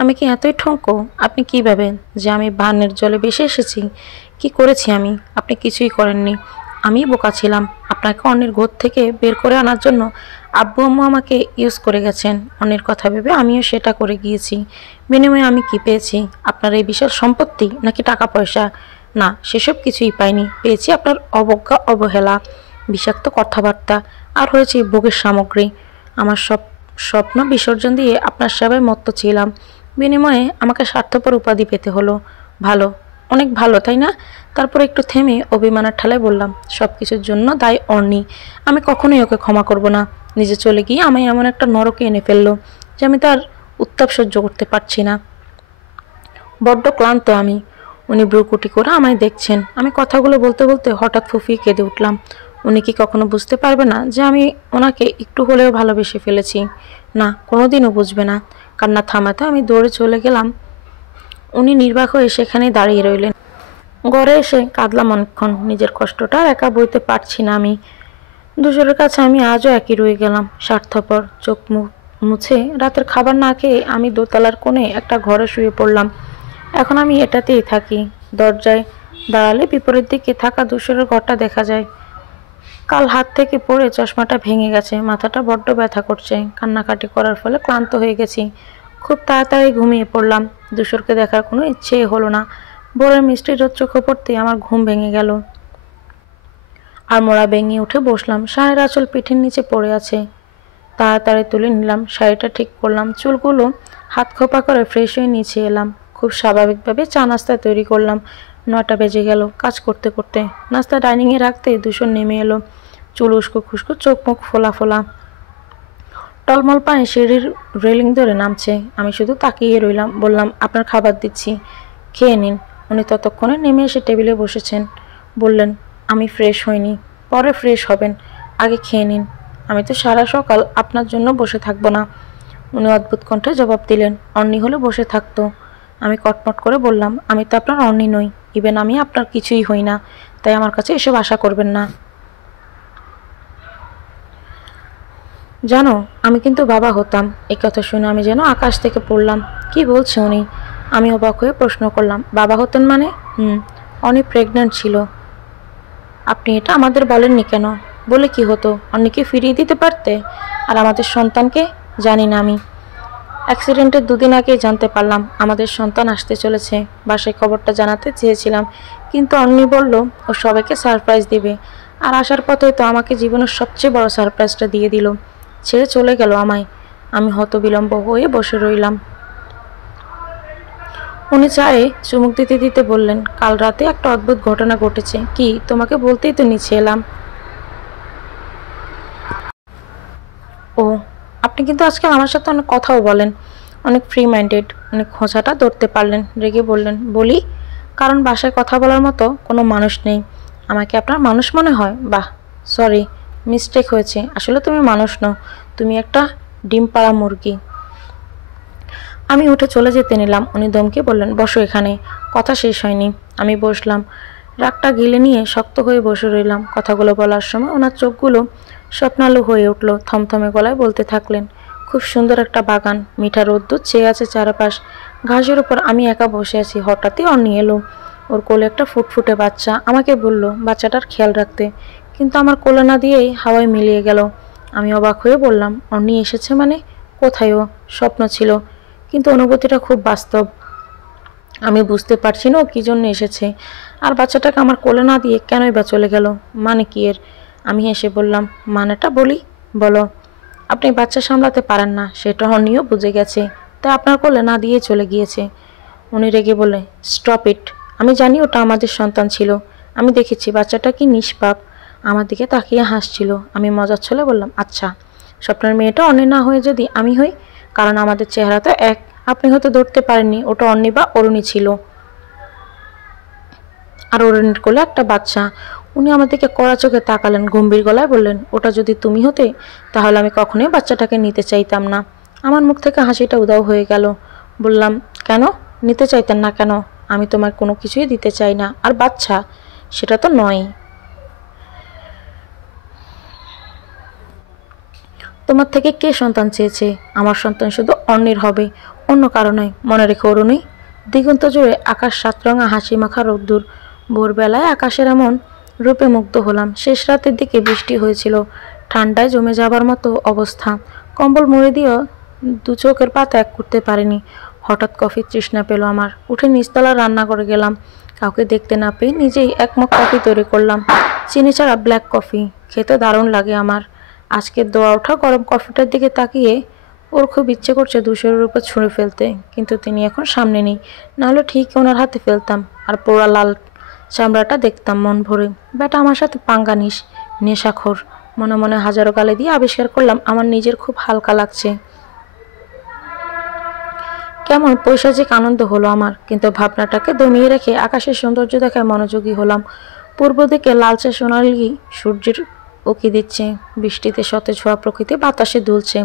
আমি কি এতই ঠঙ্কো? আপনি কি ভাবেন যে আমি বানের জলে ভেসে এসেছি? কি করেছি আমি? আপনি কিছুই করেননি। আমি বোকা ছিলাম। আপনাকে অন্যের ঘর থেকে বের করে আনার জন্য আব্বু আম্মু আমাকে ইউজ করে গেছেন। অন্যের কথা ভেবে আমিও সেটা করে গিয়েছি। বিনিময়ে আমি কি পেয়েছি? আপনার এই বিশাল সম্পত্তি নাকি টাকা পয়সা? না, সেসব কিছুই পাইনি। পেয়েছি আপনার অবজ্ঞা, অবহেলা, বিষাক্ত কথাবার্তা, আর হয়েছে ভোগের সামগ্রী। আমার সব স্বপ্ন বিসর্জন দিয়ে আপনার সেবায় মত্ত ছিলাম। বিনিময়ে আমাকে স্বার্থপর উপাধি পেতে হলো। ভালো, অনেক ভালো, তাই না? তারপর একটু থেমে অভিমানের ঠালায় বললাম, সব কিছুর জন্য দায় অর্ণি। আমি কখনোই ওকে ক্ষমা করব না। নিজে চলে গিয়ে আমায় এমন একটা নরকে এনে ফেললো যে আমি তার উত্তাপ সহ্য করতে পারছি না। বড্ড ক্লান্ত আমি। উনি ভ্রুকুটি করে আমায় দেখছেন। আমি কথাগুলো বলতে বলতে হঠাৎ ফুঁফিয়ে কেঁদে উঠলাম। উনি কি কখনো বুঝতে পারবে না যে আমি ওনাকে একটু হলেও ভালোবেসে ফেলেছি? না, কোনোদিনও বুঝবে না। কান্না থামাতে আমি দৌড়ে চলে গেলাম। উনি নির্বাক হয়ে সেখানেই দাঁড়িয়ে রইলেন। ঘরে এসে কাঁদলাম অনেকক্ষণ। নিজের কষ্টটা আর একা বইতে পারছি না আমি। দুজনের কাছে আমি আজও একই রয়ে গেলাম, স্বার্থপর। চোখ মুখ মুছে রাতের খাবার না খেয়ে আমি দোতলার কোণে একটা ঘরে শুয়ে পড়লাম। এখন আমি এটাতেই থাকি। দরজায় দাঁড়ালে বিপরীত দিকে থাকা ধূসরের ঘরটা দেখা যায়। কাল হাত থেকে পড়ে চশমাটা ভেঙে গেছে, মাথাটা বড্ড ব্যথা করছে। কান্নাকাটি করার ফলে ক্লান্ত হয়ে গেছি। খুব তাড়াতাড়ি ঘুমিয়ে পড়লাম। ধূসরকে দেখার কোনো ইচ্ছেই হলো না। ভোরের মিষ্টি রোদ চোখে পড়তেই আমার ঘুম ভেঙে গেল। আর মোড়া ভেঙে উঠে বসলাম। শাড়ির আঁচল পিঠের নিচে পড়ে আছে। তাড়াতাড়ি তুলে নিলাম, শাড়িটা ঠিক করলাম, চুলগুলো হাত খোপা করে ফ্রেশ হয়ে নিচে এলাম। খুব স্বাভাবিকভাবে চা নাস্তা তৈরি করলাম। 9টা বেজে গেল। কাজ করতে করতে নাস্তা ডাইনিংয়ে রাখতে ধূসর নেমে এলো। চুল উস্কো খুস্কো, চোখ মুখ ফোলা ফোলা, টলমল পায়ে সিঁড়ির রেলিং ধরে নামছে। আমি শুধু তাকিয়ে রইলাম। বললাম, আপনার খাবার দিচ্ছি, খেয়ে নিন। উনি ততক্ষণে নেমে এসে টেবিলে বসেছেন। বললেন, আমি ফ্রেশ হইনি, পরে ফ্রেশ হবেন, আগে খেয়ে নিন। আমি তো সারা সকাল আপনার জন্য বসে থাকবো না। উনি অদ্ভুত কণ্ঠে জবাব দিলেন, অন্নি হলে বসে থাকতো। আমি কটমট করে বললাম, আমি তো আপনার অন্নি নই, ইভেন আমি আপনার কিছুই হই না, তাই আমার কাছে এসব আশা করবেন না। জানো, আমি কিন্তু বাবা হতাম। এই কথা শুনে আমি যেন আকাশ থেকে পড়লাম। কি বলছে উনি? আমি অবাক হয়ে প্রশ্ন করলাম, বাবা হতেন মানে? অনি প্রেগন্যান্ট ছিল। আপনি এটা আমাদের বলেননি কেন? বলে কি হতো? অন্যকে ফিরিয়ে দিতে পারতে। আর আমাদের সন্তানকে? জানি না আমি। অ্যাক্সিডেন্টের 2 দিন আগেই জানতে পারলাম আমাদের সন্তান আসতে চলেছে। বাসায় খবরটা জানাতে চেয়েছিলাম, কিন্তু অন্নি বলল ও সবাইকে সারপ্রাইজ দিবে। আর আসার পথে তো আমাকে জীবনের সবচেয়ে বড় সারপ্রাইজটা দিয়ে দিল। ছেড়ে চলে গেল আমায়। আমি হতবিলম্ব হয়ে বসে রইলাম। উনি চায়ে চুমুক দিতে দিতে বললেন, কাল রাতে একটা অদ্ভুত ঘটনা ঘটেছে। কি? তোমাকে বলতেই তো নিচে এলাম। ও, আপনি কিন্তু আজকাল আমার সাথে অনেক কথাও বলেন, অনেক ফ্রি মাইন্ডেড। অনেক খোঁচাটা ধরতে পারলেন। রেগে বললেন, বলি, কারণ বাসায় কথা বলার মতো কোনো মানুষ নেই। আমাকে আপনার মানুষ মনে হয়? বাহ, সরি, মিস্টেক হয়েছে। আসলে তুমি মানুষ নও, তুমি একটা ডিম পাড়া মুরগি। আমি উঠে চলে যেতে নিলাম। উনি দমকে বললেন, বসো এখানে। কথা শেষ হয়নি। আমি বসলাম। রাগটা গিলে নিয়ে শক্ত হয়ে বসে রইলাম। কথাগুলো বলার সময় ওনার চোখগুলো স্বপ্নালু হয়ে উঠল। থমথমে গলায় বলতে থাকলেন, খুব সুন্দর একটা বাগান, মিঠা রোদ্দুর চেয়ে আছে চারপাশ। ঘাসের উপর আমি একা বসে আছি। হঠাৎই অন্নি এলো। ওর কোলে একটা ফুটফুটে বাচ্চা। আমাকে বলল বাচ্চাটার খেয়াল রাখতে, কিন্তু আমার কোলে না দিয়েই হাওয়ায় মিলিয়ে গেল। আমি অবাক হয়ে বললাম, অন্নি এসেছে মানে? কোথায় ও? স্বপ্ন ছিল, কিন্তু অনুভূতিটা খুব বাস্তব। আমি বুঝতে পারছি না ও কী জন্য এসেছে, আর বাচ্চাটাকে আমার কোলে না দিয়ে কেনই বা চলে গেল। মানে কি এর? আমি হেসে বললাম, মানেটা বলি। বলো। আপনি বাচ্চা সামলাতে পারেন না, সেটা অন্নিও বুঝে গেছে, তাই আপনার কোলে না দিয়ে চলে গিয়েছে। উনি রেগে বলে, স্টপ ইট। আমি জানি ওটা আমাদের সন্তান ছিল। আমি দেখেছি বাচ্চাটা কি নিষ্পাপ। আমার দিকে তাকিয়ে হাসছিল। আমি মজার ছলে বললাম, আচ্ছা, স্বপ্নের মেয়েটা অন্নি না হয়ে যদি আমি হই? কারণ আমাদের চেহারা তো এক। আপনি হয়তো ধরতে পারেননি ওটা অন্নি বা অরুণী ছিল, আর অরুণীর কোলে একটা বাচ্চা। উনি আমার দিকে কড়া চোখে তাকালেন, গম্ভীর গলায় বললেন, ওটা যদি তুমি হতে, তাহলে আমি কখনোই বাচ্চাটাকে নিতে চাইতাম না। আমার মুখ থেকে হাসিটা উধাও হয়ে গেল। বললাম, কেন নিতে চাইতেন না কেন? আমি তোমার কোনো কিছুই দিতে চাই না, আর বাচ্চা সেটা তো নয়। তোমার থেকে কে সন্তান চেয়েছে? আমার সন্তান শুধু অন্যের হবে, অন্য কারো নয়। মনে রেখো অরুণী। দিগন্ত জুড়ে আকাশ সাতরঙা হাসি মাখা রোদ্দুর। ভোরবেলায় আকাশের এমন রূপে মুগ্ধ হলাম। শেষ রাতের দিকে বৃষ্টি হয়েছিল। ঠান্ডায় জমে যাবার মতো অবস্থা। কম্বল মুড়ে দিয়েও 2 চোখের পাতা এক করতে পারিনি। হঠাৎ কফির তৃষ্ণা পেল আমার। উঠে নিচতলার রান্নাঘরে গেলাম। কাউকে দেখতে না পেয়ে নিজেই 1 মগ কফি তৈরি করলাম। চিনি ছাড়া ব্ল্যাক কফি। খেতে দারুণ লাগে আমার। আজকের দোয়া ওঠা গরম কফিটার দিকে তাকিয়ে ওর খুব ইচ্ছে করছে ধূসরের উপর ছুঁড়ে ফেলতে, কিন্তু তিনি এখন সামনে নেই। নাহলে ঠিক ওনার হাতে ফেলতাম, আর পোড়া লাল চামড়াটা দেখতাম মন ভরে। বেটা আমার সাথে পাঙ্গা নিস, নেশাখোর। মনে মনে হাজারো গালে দিয়ে আবিষ্কার করলাম আমার নিজের খুব হালকা লাগছে। কেমন পৈশাচিক আনন্দ হলো আমার, কিন্তু ভাবনাটাকে দমিয়ে রেখে আকাশের সৌন্দর্য দেখায় মনোযোগী হলাম। পূর্ব দিকে লালচে সোনালি সূর্যের উকি দিচ্ছে, বৃষ্টিতে সতেজ হওয়া প্রকৃতি বাতাসে দুলছে।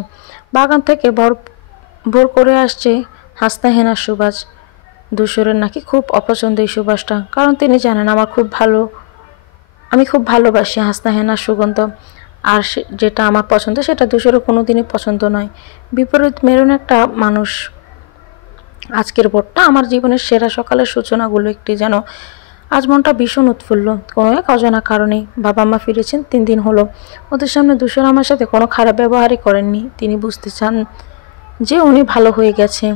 বাগান থেকে ভর ভোর করে আসছে হাসনা হেনার সুবাস। ধূসরের নাকি খুব অপছন্দ এই সুবাসটা, কারণ তিনি জানেন আমি খুব ভালোবাসি হাসনা হেনার সুগন্ধ। আর যেটা আমার পছন্দ সেটা ধূসরের কোনোদিনই পছন্দ নয়। বিপরীত মেরুন একটা মানুষ। আজকের ভোরটা আমার জীবনের সেরা সকালের সূচনাগুলো একটি যেন। আজ মনটা ভীষণ উৎফুল্ল, কোনো এক অজানা কারণে। বাবা মা ফিরেছেন 3 দিন হলো। ওদের সামনে ধূসর আমার সাথে কোনো খারাপ ব্যবহারই করেননি। তিনি বুঝতে চান যে উনি ভালো হয়ে গেছে।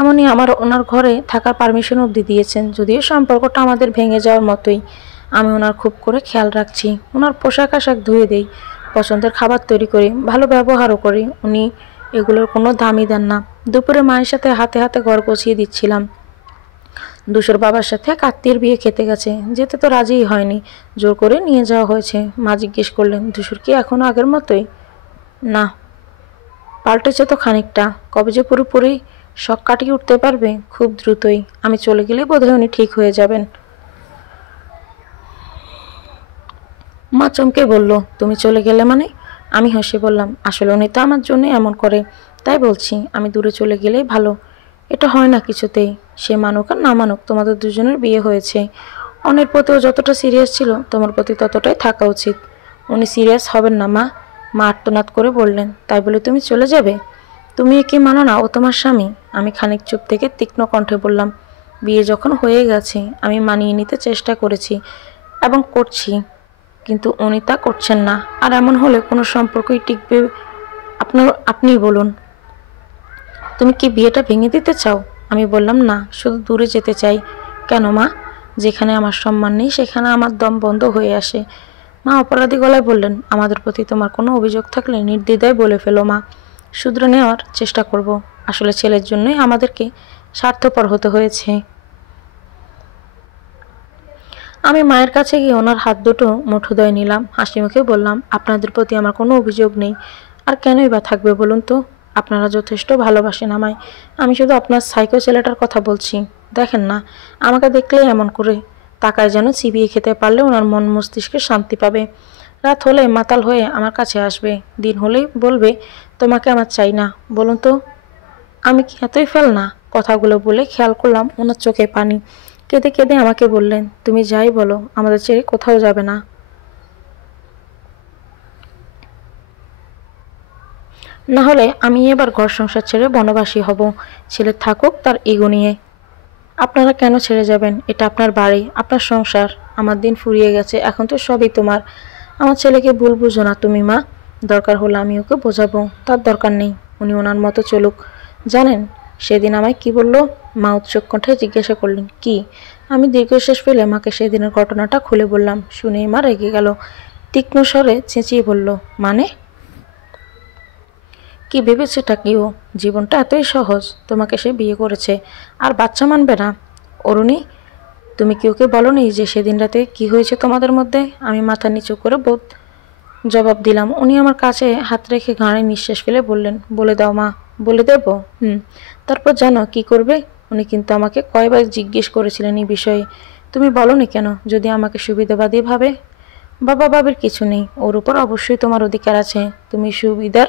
এমনই ওনার ঘরে থাকার পারমিশন অবধি দিয়েছেন, যদিও সম্পর্কটা আমাদের ভেঙে যাওয়ার মতোই। আমি ওনার খুব করে খেয়াল রাখছি, ওনার পোশাক আশাক ধুয়ে দেই, পছন্দের খাবার তৈরি করি, ভালো ব্যবহারও করি। উনি এগুলোর কোনো দামই দেন না। দুপুরে মায়ের সাথে হাতে হাতে ঘর গুছিয়ে দিচ্ছিলাম। ধূসর বাবার সাথে এক আত্মীয়ের বিয়ে খেতে গেছে, যেতে তো রাজিই হয়নি, জোর করে নিয়ে যাওয়া হয়েছে। মা জিজ্ঞেস করলেন, ধূসর কি এখনো আগের মতোই? না, পাল্টেছে তো খানিকটা। কবে যে পুরোপুরি শখ কাটিয়ে উঠতে পারবে? খুব দ্রুতই। আমি চলে গেলেই বোধহয় উনি ঠিক হয়ে যাবেন। মা চমকে বলল, তুমি চলে গেলে মানে? আমি হেসে বললাম, আসলে উনি তো আমার জন্য এমন করে, তাই বলছি আমি দূরে চলে গেলেই ভালো। এটা হয় না কিছুতেই। সে মানুক আর না মানুক, তোমাদের দুজনের বিয়ে হয়েছে। অনের প্রতিও যতটা সিরিয়াস ছিল তোমার প্রতি ততটাই থাকা উচিত। উনি সিরিয়াস হবেন না মা। মা আর্তনাদ করে বললেন, তাই বলে তুমি চলে যাবে? তুমি কি মানো না ও তোমার স্বামী? আমি খানিক চুপ থেকে তীক্ষ্ণ কণ্ঠে বললাম, বিয়ে যখন হয়ে গেছে আমি মানিয়ে নিতে চেষ্টা করেছি এবং করছি, কিন্তু উনি তা করছেন না। আর এমন হলে কোনো সম্পর্কই টিকবে? আপনিই বলুন। তুমি কি বিয়েটা ভেঙে দিতে চাও? আমি বললাম, না, শুধু দূরে যেতে চাই। কেন মা? যেখানে আমার সম্মান নেই সেখানে আমার দম বন্ধ হয়ে আসে। মা অপরাধী গলায় বললেন, আমাদের প্রতি তোমার কোনো অভিযোগ থাকলে নির্দ্বিধায় বলে ফেলো মা, শুধরে নেওয়ার চেষ্টা করব। আসলে ছেলের জন্যই আমাদেরকে স্বার্থপর হতে হয়েছে। আমি মায়ের কাছে গিয়ে ওনার হাত দুটো মুঠোদয় নিলাম, হাসি মুখে বললাম, আপনাদের প্রতি আমার কোনো অভিযোগ নেই। আর কেনই বা থাকবে বলুন তো? আপনারা যথেষ্ট ভালোবাসেন আমায়। আমি শুধু আপনার সাইকো ছেলেটার কথা বলছি। দেখেন না, আমাকে দেখলেই এমন করে তাকায় যেন চিবিয়ে খেতে পারলে ওনার মন মস্তিষ্কে শান্তি পাবে। রাত হলে মাতাল হয়ে আমার কাছে আসবে, দিন হলেই বলবে তোমাকে আমার চাই না। বলুন তো, আমি কি এতই ফেল না? কথাগুলো বলে খেয়াল করলাম ওনার চোখে পানি। কেঁদে কেঁদে আমাকে বললেন, তুমি যাই বলো আমাদের ছেড়ে কোথাও যাবে না। না হলে আমি এবার ঘর সংসার ছেড়ে বনবাসী হব। ছেলে থাকুক তার ইগো নিয়ে। আপনারা কেন ছেড়ে যাবেন? এটা আপনার বাড়ি, আপনার সংসার। আমার দিন ফুরিয়ে গেছে, এখন তো সবই তোমার। আমার ছেলেকে ভুল বুঝো না তুমি মা। দরকার হলে আমি ওকে বোঝাবো, তার দরকার নেই। উনি ওনার মতো চলুক। জানেন সেদিন আমায় কি বলল? মা উৎসুক কণ্ঠে জিজ্ঞাসা করলেন, কি? আমি দীর্ঘশ্বাস ফেলে মাকে সেদিনের ঘটনাটা খুলে বললাম। শুনেই মা রেগে গেল, তীক্ষ্ণ স্বরে চেঁচিয়ে বলল, মানে? কি ভেবেছেটা কি ও? জীবনটা এতই সহজ? তোমাকে সে বিয়ে করেছে আর বাচ্চা মানবে না? অরুণী, তুমি কি ওকে বলনি যে সেদিন রাতে কি হয়েছে তোমাদের মধ্যে? আমি মাথা নিচু করে জবাব দিলাম। উনি আমার কাছে হাত রেখে ঘাড়ে নিঃশ্বাস ফেলে বললেন, বলে দাও মা। বলে দেব? তারপর জানো কি করবে? উনি কিন্তু আমাকে কয়বার জিজ্ঞেস করেছিলেন এই বিষয়ে। তুমি বলনি কেন? যদি আমাকে সুবিধাবাদী ভাবে? বাবা বাবির কিছু নেই, ওর উপর অবশ্যই তোমার অধিকার আছে। তুমি সুবিধার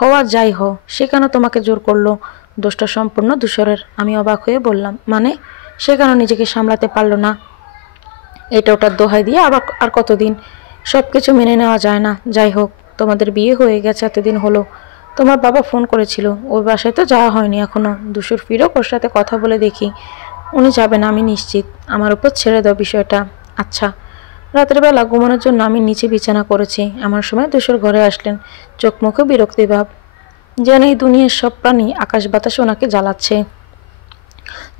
হওয়া যাই হও, সে কেন তোমাকে জোর করলো? দোষটা সম্পূর্ণ ধূসরের। আমি অবাক হয়ে বললাম, মানে? সে কেন নিজেকে সামলাতে পারলো না? এটা ওটার দোহাই দিয়ে আবার আর কতদিন? সব কিছু মেনে নেওয়া যায় না। যাই হোক, তোমাদের বিয়ে হয়ে গেছে এতদিন হলো। তোমার বাবা ফোন করেছিল, ওই বাসায় তো যাওয়া হয়নি এখনো। ধূসর ফিরোক ওর সাথে কথা বলে দেখি। উনি যাবে না আমি নিশ্চিত। আমার উপর ছেড়ে দাও বিষয়টা। আচ্ছা। রাতের বেলা ঘুমানোর জন্য আমি নিচে বিছানা করেছি। আমার সময় ধূসর ঘরে আসলেন, চোখ মুখে বিরক্তিভাব, যেন এই দুনিয়ার সব প্রাণী আকাশ বাতাস ওনাকে জ্বালাচ্ছে।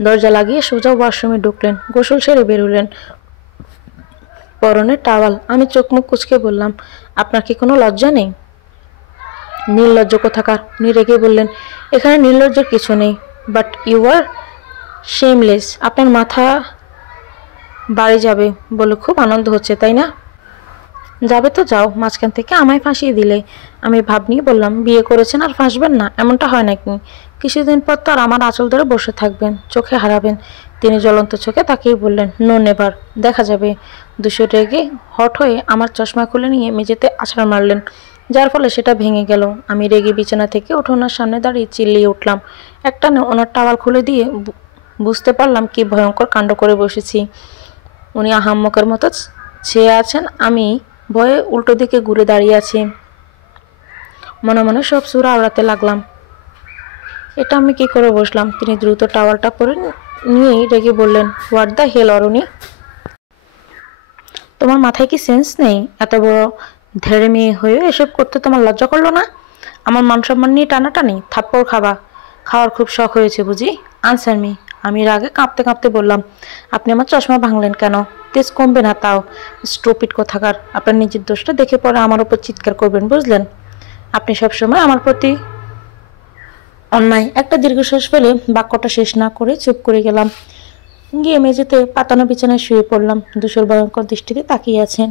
দরজা লাগিয়ে সোজা ওয়াশরুমে ঢুকলেন, গোসল সেরে বেরোলেন, পরনে টাওয়াল। আমি চোখ মুখ কুচকে বললাম, আপনার কি কোনো লজ্জা নেই? নির্লজ্জ কোথাকার। উনি রেগে বললেন, এখানে নির্লজ্জের কিছু নেই, বাট ইউ আর শেমলেস। আপনার মাথা বাড়ি যাবে বলে খুব আনন্দ হচ্ছে তাই না? যাবে তো যাও, মাঝখান থেকে আমায় ফাঁসিয়ে দিলে। আমি ভাব নিয়ে বললাম, বিয়ে করেছেন আর ফাঁসবেন না, এমনটা হয় নাকি? কিছুদিন পর তো আর আমার আঁচল ধরে বসে থাকবেন, চোখে হারাবেন। তিনি জ্বলন্ত চোখে তাকিয়ে বললেন, নো নেভার, দেখা যাবে। দুশো রেগে হট হয়ে আমার চশমা খুলে নিয়ে মেঝেতে আছাড় মারলেন, যার ফলে সেটা ভেঙে গেল। আমি রেগে বিছানা থেকে উঠে ওনার সামনে দাঁড়িয়ে চিল্লিয়ে উঠলাম। একটানে ওনার টাওয়াল খুলে দিয়ে বুঝতে পারলাম কি ভয়ঙ্কর কাণ্ড করে বসেছি। উনি আহাম্মকের মতো চেয়ে আছেন, আমি ভয়ে উল্টো দিকে ঘুরে দাঁড়িয়ে আছি। মনে মনে সব সুর আওড়াতে লাগলাম, এটা আমি কি করে বসলাম? তিনি দ্রুত টাওয়ালটা পরে নিয়েই রেগে বললেন, হোয়াট দ্য হেল অরুণী, তোমার মাথায় কি সেন্স নেই? এত বড় ধেড়ে মেয়ে হয়ে এসব করতে তোমার লজ্জা করলো না? আমার মান সম্মান নিয়ে টানাটানি, থাপ্পড় খাবা? খাওয়ার খুব শখ হয়েছে বুঝি? Answer me. আমি রাগে কাঁপতে কাঁপতে বললাম, আপনি আমার চশমা ভাঙলেন কেন? তেজ কমবে না তাও? স্টুপিড কোথাকার, আপনার নিজের দোষটা দেখে পরে আমার উপর চিৎকার করবেন, বুঝলেন? আপনি সবসময় আমার প্রতি অন্যায়। একটা দীর্ঘশ্বাস ফেলে বাক্যটা শেষ না করে চুপ করে গেলাম। গিয়ে মেঝেতে পাতানো বিছানায় শুয়ে পড়লাম। ধূসর ভয়ঙ্কর দৃষ্টিতে তাকিয়ে আছেন।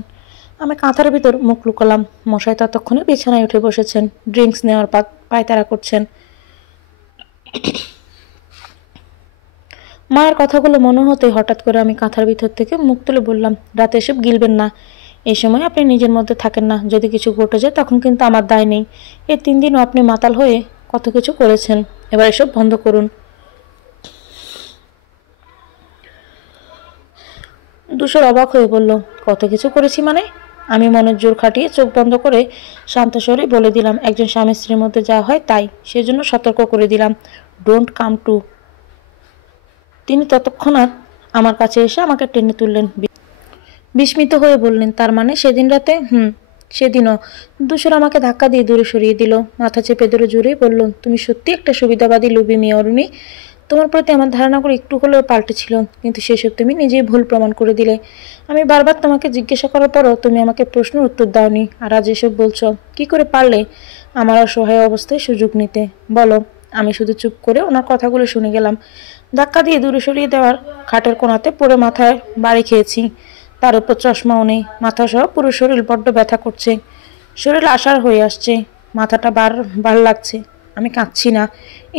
আমি কাঁথার ভিতর মুখ লুকালাম। মশাই ততক্ষণে বিছানায় উঠে বসেছেন, ড্রিঙ্কস নেওয়ার পায়তারা করছেন। মায়ের কথাগুলো মনে হতে হঠাৎ করে আমি কাঁথার ভিতর থেকে মুখ তুলে বললাম, রাতে এসব গিলবেন না। এই সময় আপনি নিজের মধ্যে থাকেন না, যদি কিছু ঘটে যায় তখন কিন্তু আমার দায় নেই। এই 3 দিনও আপনি মাতাল হয়ে কত কিছু করেছেন, এবার এসব বন্ধ করুন। দুশোর অবাক হয়ে বলল, কত কিছু করেছি মানে? আমি মনের জোর খাটিয়ে চোখ বন্ধ করে শান্ত স্বরে বলে দিলাম, একজন স্বামী স্ত্রীর মধ্যে যা হয় তাই, সেজন্য সতর্ক করে দিলাম, ডোন্ট কাম টু। তিনি তৎক্ষণাৎ আমার কাছে এসে আমাকে টেনে তুললেন, বিস্মিত হয়ে বললেন, তার মানে সেদিন রাতে? সেদিনও। দুশোর আমাকে ধাক্কা দিয়ে দূরে সরিয়ে দিল, মাথা চেপে ধরে জোরেই বলল, তুমি সত্যি একটা সুবিধাবাদী লোভী মেয়ে অরুণী। তোমার প্রতি আমার ধারণাগুলো একটু হলেও পাল্টেছিল, কিন্তু সেসব তুমি নিজেই ভুল প্রমাণ করে দিলে। আমি বারবার তোমাকে জিজ্ঞাসা করার পরও তুমি আমাকে প্রশ্নের উত্তর দাওনি, আর আজ এসব বলছো। কি করে পারলে আমার অসহায় অবস্থায় সুযোগ নিতে? বলো। আমি শুধু চুপ করে ওনার কথাগুলো শুনে গেলাম। ধাক্কা দিয়ে দূরে সরিয়ে দেওয়ার খাটের কোণাতে পড়ে মাথায় বাড়ি খেয়েছি। তার উপর চশমাও নেই, মাথা সহ পুরো শরীর বড্ড ব্যথা করছে। শরীর আশার হয়ে আসছে, মাথাটা বার লাগছে। আমি কাঁদছি না,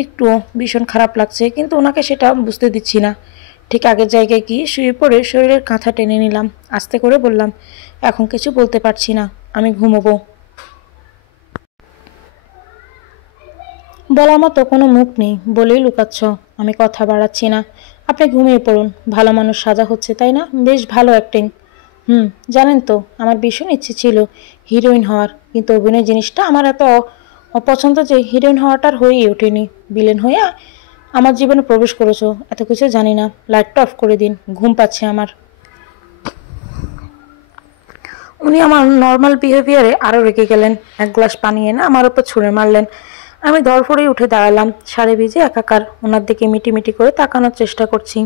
একটুও, ভীষণ খারাপ লাগছে, কিন্তু ওনাকে সেটা বুঝতে দিচ্ছি না। ঠিক আগের জায়গায় গিয়ে শুয়ে পড়ে শরীরের কাঁথা টেনে নিলাম। আস্তে করে বললাম, এখন কিছু বলতে পারছি না, আমি ঘুমোবো। বলার মতো কোনো মুখ নেই বলেই লুকাচ্ছ। আমি কথা বাড়াচ্ছি না, আপনি ঘুমিয়ে পড়ুন। ভালো মানুষ সাজা হচ্ছে তাই না? বেশ ভালো অ্যাক্টিং। জানেন তো, আমার ভীষণ ইচ্ছে ছিল হিরোইন হওয়ার, কিন্তু অভিনয় জিনিসটা আমার এত অপছন্দ যে হিরোইন হওয়াটার হয়েই ওঠেনি। ভিলেন হয়ে আমার জীবনে প্রবেশ করেছো, এত কিছু জানি না। লাইটটা অফ করে দিন, ঘুম পাচ্ছে আমার। উনি আমার নর্মাল বিহেভিয়ারে আরও রেগে গেলেন। এক গ্লাস পানি এনে আমার উপর ছুঁড়ে মারলেন। আমি ধরফড়েই উঠে দাঁড়ালাম, শাড়ি ভিজে একাকার। ওনার দিকে মিটিমিটি করে তাকানোর চেষ্টা করছি।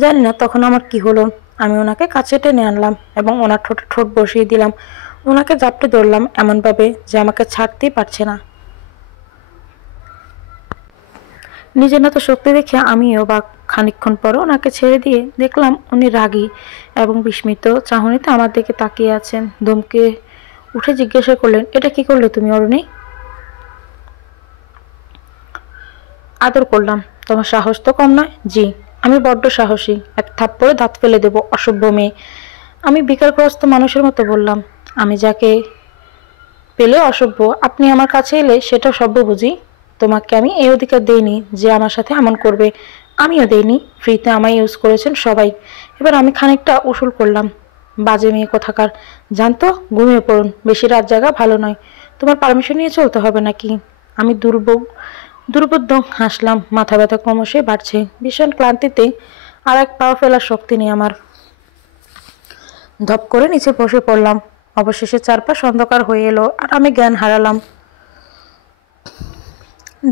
জানি না তখন আমার কি হলো। আমি ওনাকে কাছে টেনে আনলাম এবং ওনার ঠোঁটে ঠোঁট বসিয়ে দিলাম। ওনাকে জাপটে ধরলাম এমনভাবে যে আমাকে ছাড়তেই পারছে না। নিজের না তো শক্তি দেখে আমিও বা খানিকক্ষণ পরও ওনাকে ছেড়ে দিয়ে দেখলাম উনি রাগী এবং বিস্মিত চাহনিতে আমার দিকে তাকিয়ে আছেন। ধমকে উঠে জিজ্ঞাসা করলেন, এটা কি করলে তুমি অরুণী? আদর করলাম। তোমার সাহস তো কম নয়। জি, আমি বড্ড সাহসী, এক থাপ্পড়ে দাঁত ফেলে দেবো, অসভ্য মেয়ে। আমি বিকারগ্রস্ত মানুষের মতো বললাম, আমি যাকে পেলে অসভ্য, আপনি আমার কাছে এলে সেটা সভ্য বুঝি? তোমাকে আমি এই অধিকার দেইনি যে আমার সাথে এমন করবে, আমিও দেইনি। ফ্রিতে আমায় ইউজ করেছেন সবাই, এবার আমি খানিকটা উসুল করলাম। বাজে মেয়ে কোথাকার, জানতো? ঘুমিয়ে পড়ুন, বেশি রাত জাগা ভালো নয়। তোমার পারমিশন নিয়ে চলতে হবে নাকি? আমি দুর্বোধ্য হাসলাম। মাথা ব্যথা ক্রমশই বাড়ছে, ভীষণ ক্লান্তিতে আর এক পাও ফেলার শক্তি নেই আমার। ধপ করে নিচে বসে পড়লাম। অবশেষে চারপাশ অন্ধকার হয়ে এলো আর আমি জ্ঞান হারালাম।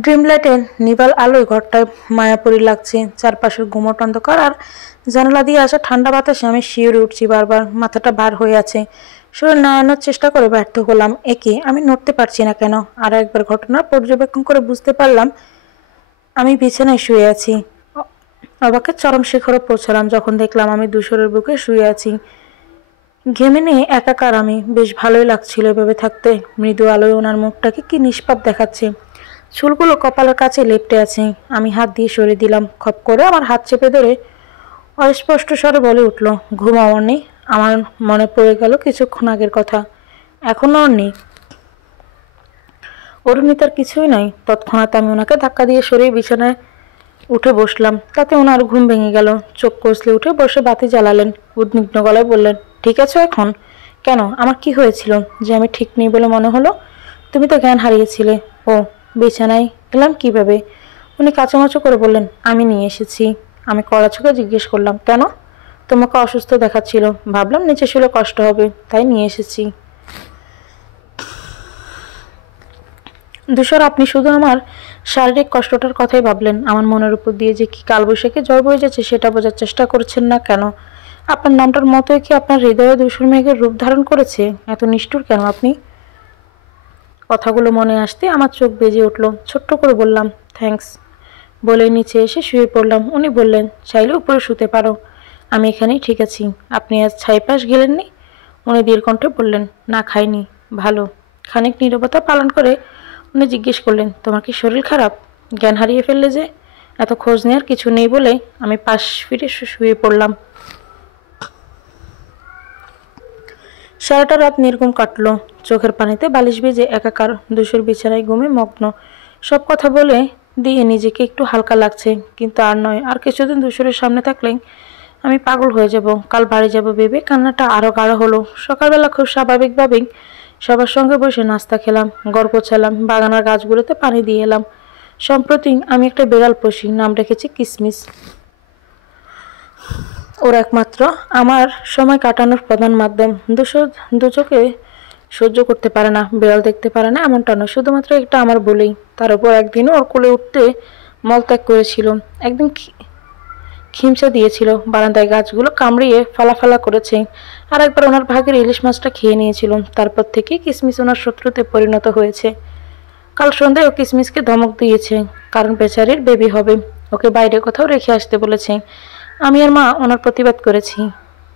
ড্রিম লাইটের নিভাল আলোয় ঘরটায় মায়াপুরী লাগছে। চারপাশের গুমট অন্ধকার আর জানালা দিয়ে আসা ঠান্ডা বাতাসে আমি শিউরে উঠছি বারবার। মাথাটা ভার হয়ে আছে। শরীর নাড়ানোর চেষ্টা করে ব্যর্থ হলাম। একে আমি নড়তে পারছি না কেন? আর একবার ঘটনা পর্যবেক্ষণ করে বুঝতে পারলাম আমি বিছানায় শুয়ে আছি। অবাকের চরম শিখরে পৌঁছালাম যখন দেখলাম আমি দুশোরের বুকে শুয়ে আছি। ঘেমে নিয়ে একাকার আমি, বেশ ভালোই লাগছিল এভাবে থাকতে। মৃদু আলোয় ওনার মুখটাকে কি নিষ্পাপ দেখাচ্ছে। চুলগুলো কপালের কাছে লেপ্টে আছে। আমি হাত দিয়ে সরিয়ে দিলাম। খপ করে আমার হাত চেপে ধরে অস্পষ্ট স্বরে বলে উঠল, ঘুমাও অর্নি। আমার মনে পড়ে গেল কিছুক্ষণ আগের কথা। এখনো অর্নি? অরুণিতার কিছুই নাই। তৎক্ষণাৎ আমি ওনাকে ধাক্কা দিয়ে সরিয়ে বিছানায় উঠে বসলাম। তাতে ওনার ঘুম ভেঙে গেল। চোখ কষলে উঠে বসে বাতি জ্বালালেন। উদ্বিগ্ন গলায় বললেন, ঠিক আছো এখন? কেন, আমার কি হয়েছিল যে আমি ঠিক নেই বলে মনে হলো? তুমি তো জ্ঞান হারিয়েছিলে। ও, বিছানায় এলাম কিভাবে? উনি কাঁচামাচু করে বললেন, আমি নিয়ে এসেছি। আমি কড়া চোখে জিজ্ঞেস করলাম, কেন? তোমাকে অসুস্থ দেখাচ্ছিল, ভাবলাম নিচে শুলে কষ্ট হবে, তাই নিয়ে এসেছি। ধূসর, আপনি শুধু আমার শারীরিক কষ্টটার কথাই ভাবলেন। আমার মনের উপর দিয়ে যে কি কালবৈশাখী ঝড় বয়ে যাচ্ছে সেটা বোঝার চেষ্টা করছেন না কেন? আপনার নামটার মতোই কি আপনার হৃদয়ে ধূসর মেঘের রূপ ধারণ করেছে? এত নিষ্ঠুর কেন আপনি? কথাগুলো মনে আসতে আমার চোখ বেজে উঠল। ছোট্ট করে বললাম, থ্যাঙ্কস বলে নিচে এসে শুয়ে পড়লাম। উনি বললেন, চাইলে উপরে শুতে পারো, আমি এখানেই ঠিক আছি। আপনি আজ ছাইপাশ গেলেননি? উনি দীর্ঘকণ্ঠে বললেন, না খাইনি। ভালো। খানিক নীরবতা পালন করে উনি জিজ্ঞেস করলেন, তোমার কি শরীর খারাপ? জ্ঞান হারিয়ে ফেললে যে? এত খোঁজ নেওয়ার কিছু নেই বলে আমি পাশ ফিরে শুয়ে পড়লাম। সারাটা রাত নির্ঘুম কাটলো। চোখের পানিতে বালিশ ভেজে একাকার। ধূসর বিছানায় ঘুমে মগ্ন। সব কথা বলে দিয়ে নিজেকে একটু হালকা লাগছে, কিন্তু আর নয়। আর কিছুদিন ধূসরের সামনে থাকলে আমি পাগল হয়ে যাব। কাল বাড়ি যাব ভেবে কান্নাটা আরো গাঢ় হলো। সকালবেলা খুব স্বাভাবিকভাবেই সবার সঙ্গে বসে নাস্তা খেলাম, গল্প ছেলাম, বাগানের গাছগুলোতে পানি দিয়ে এলাম। সম্প্রতি আমি একটা বিড়াল পুষি, নাম রেখেছি কিসমিস। ওর একমাত্র আমার সময় কাটানোর প্রধান মাধ্যম। দুচোখে সহ্য করতে পারে না, বিড়াল দেখতে পারে না এমনটা নয়, শুধুমাত্র একটা আমার বলেই। তার উপর একদিনও ওর কোলে উঠতে মলত্যাগ করেছিল। একদিন খিমচা দিয়েছিল, বারান্দায় গাছগুলো কামড়িয়ে ফালা করেছে। আর একবার ওনার ভাগের ইলিশ মাছটা খেয়ে নিয়েছিল। তারপর থেকে কিসমিস ওনার শত্রুতে পরিণত হয়েছে। কাল সন্ধ্যায় ও কিসমিসকে ধমক দিয়েছে, কারণ বেচারির বেবি হবে। ওকে বাইরে কোথাও রেখে আসতে বলেছে। আমি আর মা ওনার প্রতিবাদ করেছি,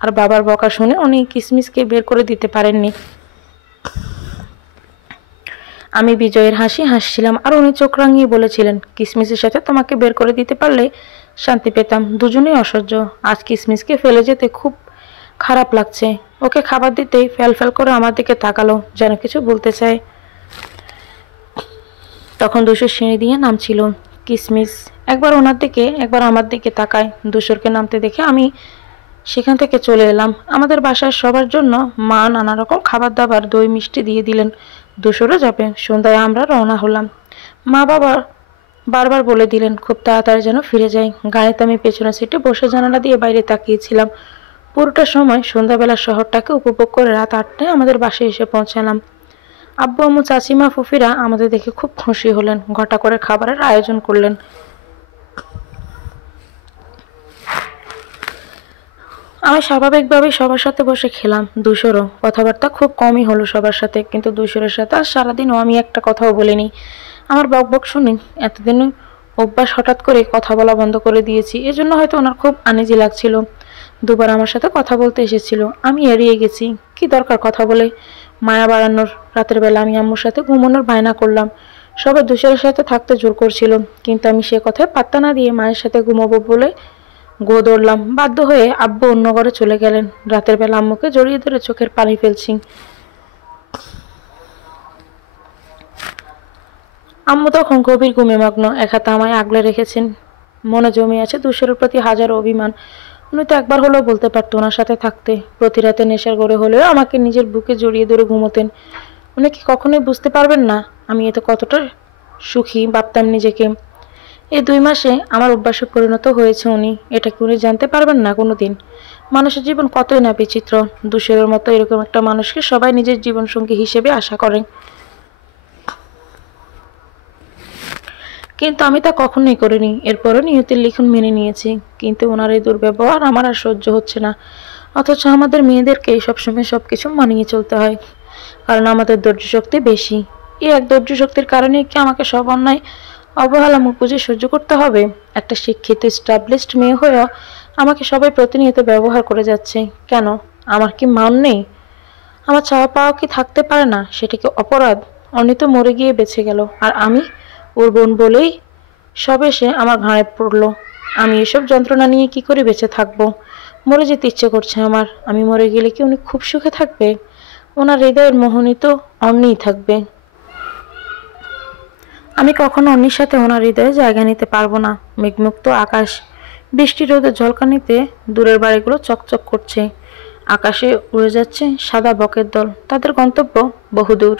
আর বাবার বকা শুনে উনি কিসমিসকে বের করে দিতে পারেননি। আমি বিজয়ের হাসি হাসছিলাম, আর উনি চোখ রাঙিয়ে বলেছিলেন, কিসমিসের সাথে তোমাকে বের করে দিতে পারলে শান্তি পেতাম। দুজনেই অসহ্য। আজ কিসমিসকে ফেলে যেতে খুব খারাপ লাগছে। ওকে খাবার দিতেই ফ্যাল করে আমার দিকে তাকালো, যেন কিছু বলতে চায়। তখন ধূসর সিঁড়ি দিয়ে নামছিল। কিসমিস একবার ওনার দিকে একবার আমার দিকে তাকায়। ধূসরকে নামতে দেখে আমি সেখান থেকে চলে এলাম। আমাদের বাসায় সবার জন্য মা নানা রকম খাবার দাবার, দই মিষ্টি দিয়ে দিলেন। ধূসরও যাবে। সন্ধ্যায় আমরা রওনা হলাম। মা বাবা বারবার বলে দিলেন খুব তাড়াতাড়ি যেন ফিরে যাই। গাড়িতে আমি পেছনের সিটে বসে জানালা দিয়ে বাইরে তাকিয়েছিলাম। পুরোটা সময় সন্ধ্যাবেলা শহরটাকে উপভোগ করে রাত 8টায় আমাদের বাসায় এসে পৌঁছালাম। আব্বু আম্মু চাচিমা ফুফিরা আমাদের দেখে খুব খুশি হলেন। ঘটা করে খাবারের আয়োজন করলেন। আমি স্বাভাবিকভাবেই সবার সাথে বসে খেলাম। ধূসরও। কথাবার্তা খুব কমই হলো সবার সাথে, কিন্তু ধূসরের সাথে আর সারাদিনও আমি একটা কথাও বলিনি। আমার বকবক শুনি এতদিন অভ্যাস হঠাৎ করে কথা বলা বন্ধ করে দিয়েছি। এজন্য হয়তো ওনার খুব আনইজি লাগছিল। দুবার আমার সাথে কথা বলতে এসেছিল, আমি এড়িয়ে গেছি। কি দরকার কথা বলে মায়া বাড়ানোর? রাতের বেলা আমি আম্মুর সাথে ঘুমানোর বায়না করলাম। সবাই ধূসরের সাথে থাকতে জোর করছিল, কিন্তু আমি সে কথায় পাত্তা না দিয়ে মায়ের সাথে ঘুমাবো বলে গো ধরলাম। বাধ্য হয়ে আব্বু অন্য ঘরে চলে গেলেন। রাতের বেলা আম্মুকে জড়িয়ে ধরে চোখের পানি ফেলছি। আম্মু তখন গভীর ঘুমে মগ্ন, এক হাতে আমায় আগলে রেখেছেন। মনে জমে আছে ধূসরের প্রতি হাজারো অভিমান। উনি তো একবার হলেও বলতে পারতো ওনার সাথে থাকতে। প্রতি রাতে নেশার ঘরে হলেও আমাকে নিজের বুকে জড়িয়ে ধরে ঘুমোতেন। উনি কি কখনোই বুঝতে পারবেন না আমি এতে কতটা সুখী ভাবতাম নিজেকে? এই 2 মাসে আমার অভ্যাসে পরিণত হয়েছে উনি। এটা কি উনি জানতে পারবেন না কোনোদিন? মানুষের জীবন কতই না বিচিত্র। ধূসরের মতো এরকম একটা মানুষকে সবাই নিজের জীবনসঙ্গী হিসেবে আশা করেন, কিন্তু আমি তা কখনোই করিনি। এরপরও নিয়তির লিখন মেনে নিয়েছি। কিন্তু ওনার এই দুর্ব্যবহার আমার আর সহ্য হচ্ছে না। অথচ আমাদের মেয়েদেরকে সবসময় সবকিছু মানিয়ে চলতে হয়, কারণ আমাদের ধৈর্য শক্তি বেশি। এই এক ধৈর্য শক্তির কারণে কি আমাকে সব অন্যায় অবহেলা মুখ বুঝে সহ্য করতে হবে? একটা শিক্ষিত স্টাবলিশড মেয়ে হয়েও আমাকে সবাই প্রতিনিয়ত ব্যবহার করে যাচ্ছে। কেন? আমার কি মান নেই? আমার চাওয়া পাওয়া কি থাকতে পারে না? সেটা কি অপরাধ? অনি তো মরে গিয়ে বেঁচে গেল, আর আমি ওর বোন বলেই সব এসে আমার ঘাড়ে পড়লো। আমি এসব যন্ত্রণা নিয়ে কি করে বেঁচে থাকবো? মরে যেতে ইচ্ছে করছে আমার। আমি মরে গেলে কি উনি খুব সুখে থাকবে? ওনার হৃদয়ের মোহনী তো অন্যই থাকবে। আমি কখনো অন্যের সাথে ওনার হৃদয়ে জায়গা নিতে পারবো না। মেঘমুক্ত আকাশ, বৃষ্টি রোদের ঝলকানিতে দূরের বাড়িগুলো চকচক করছে। আকাশে উড়ে যাচ্ছে সাদা বকের দল, তাদের গন্তব্য বহুদূর।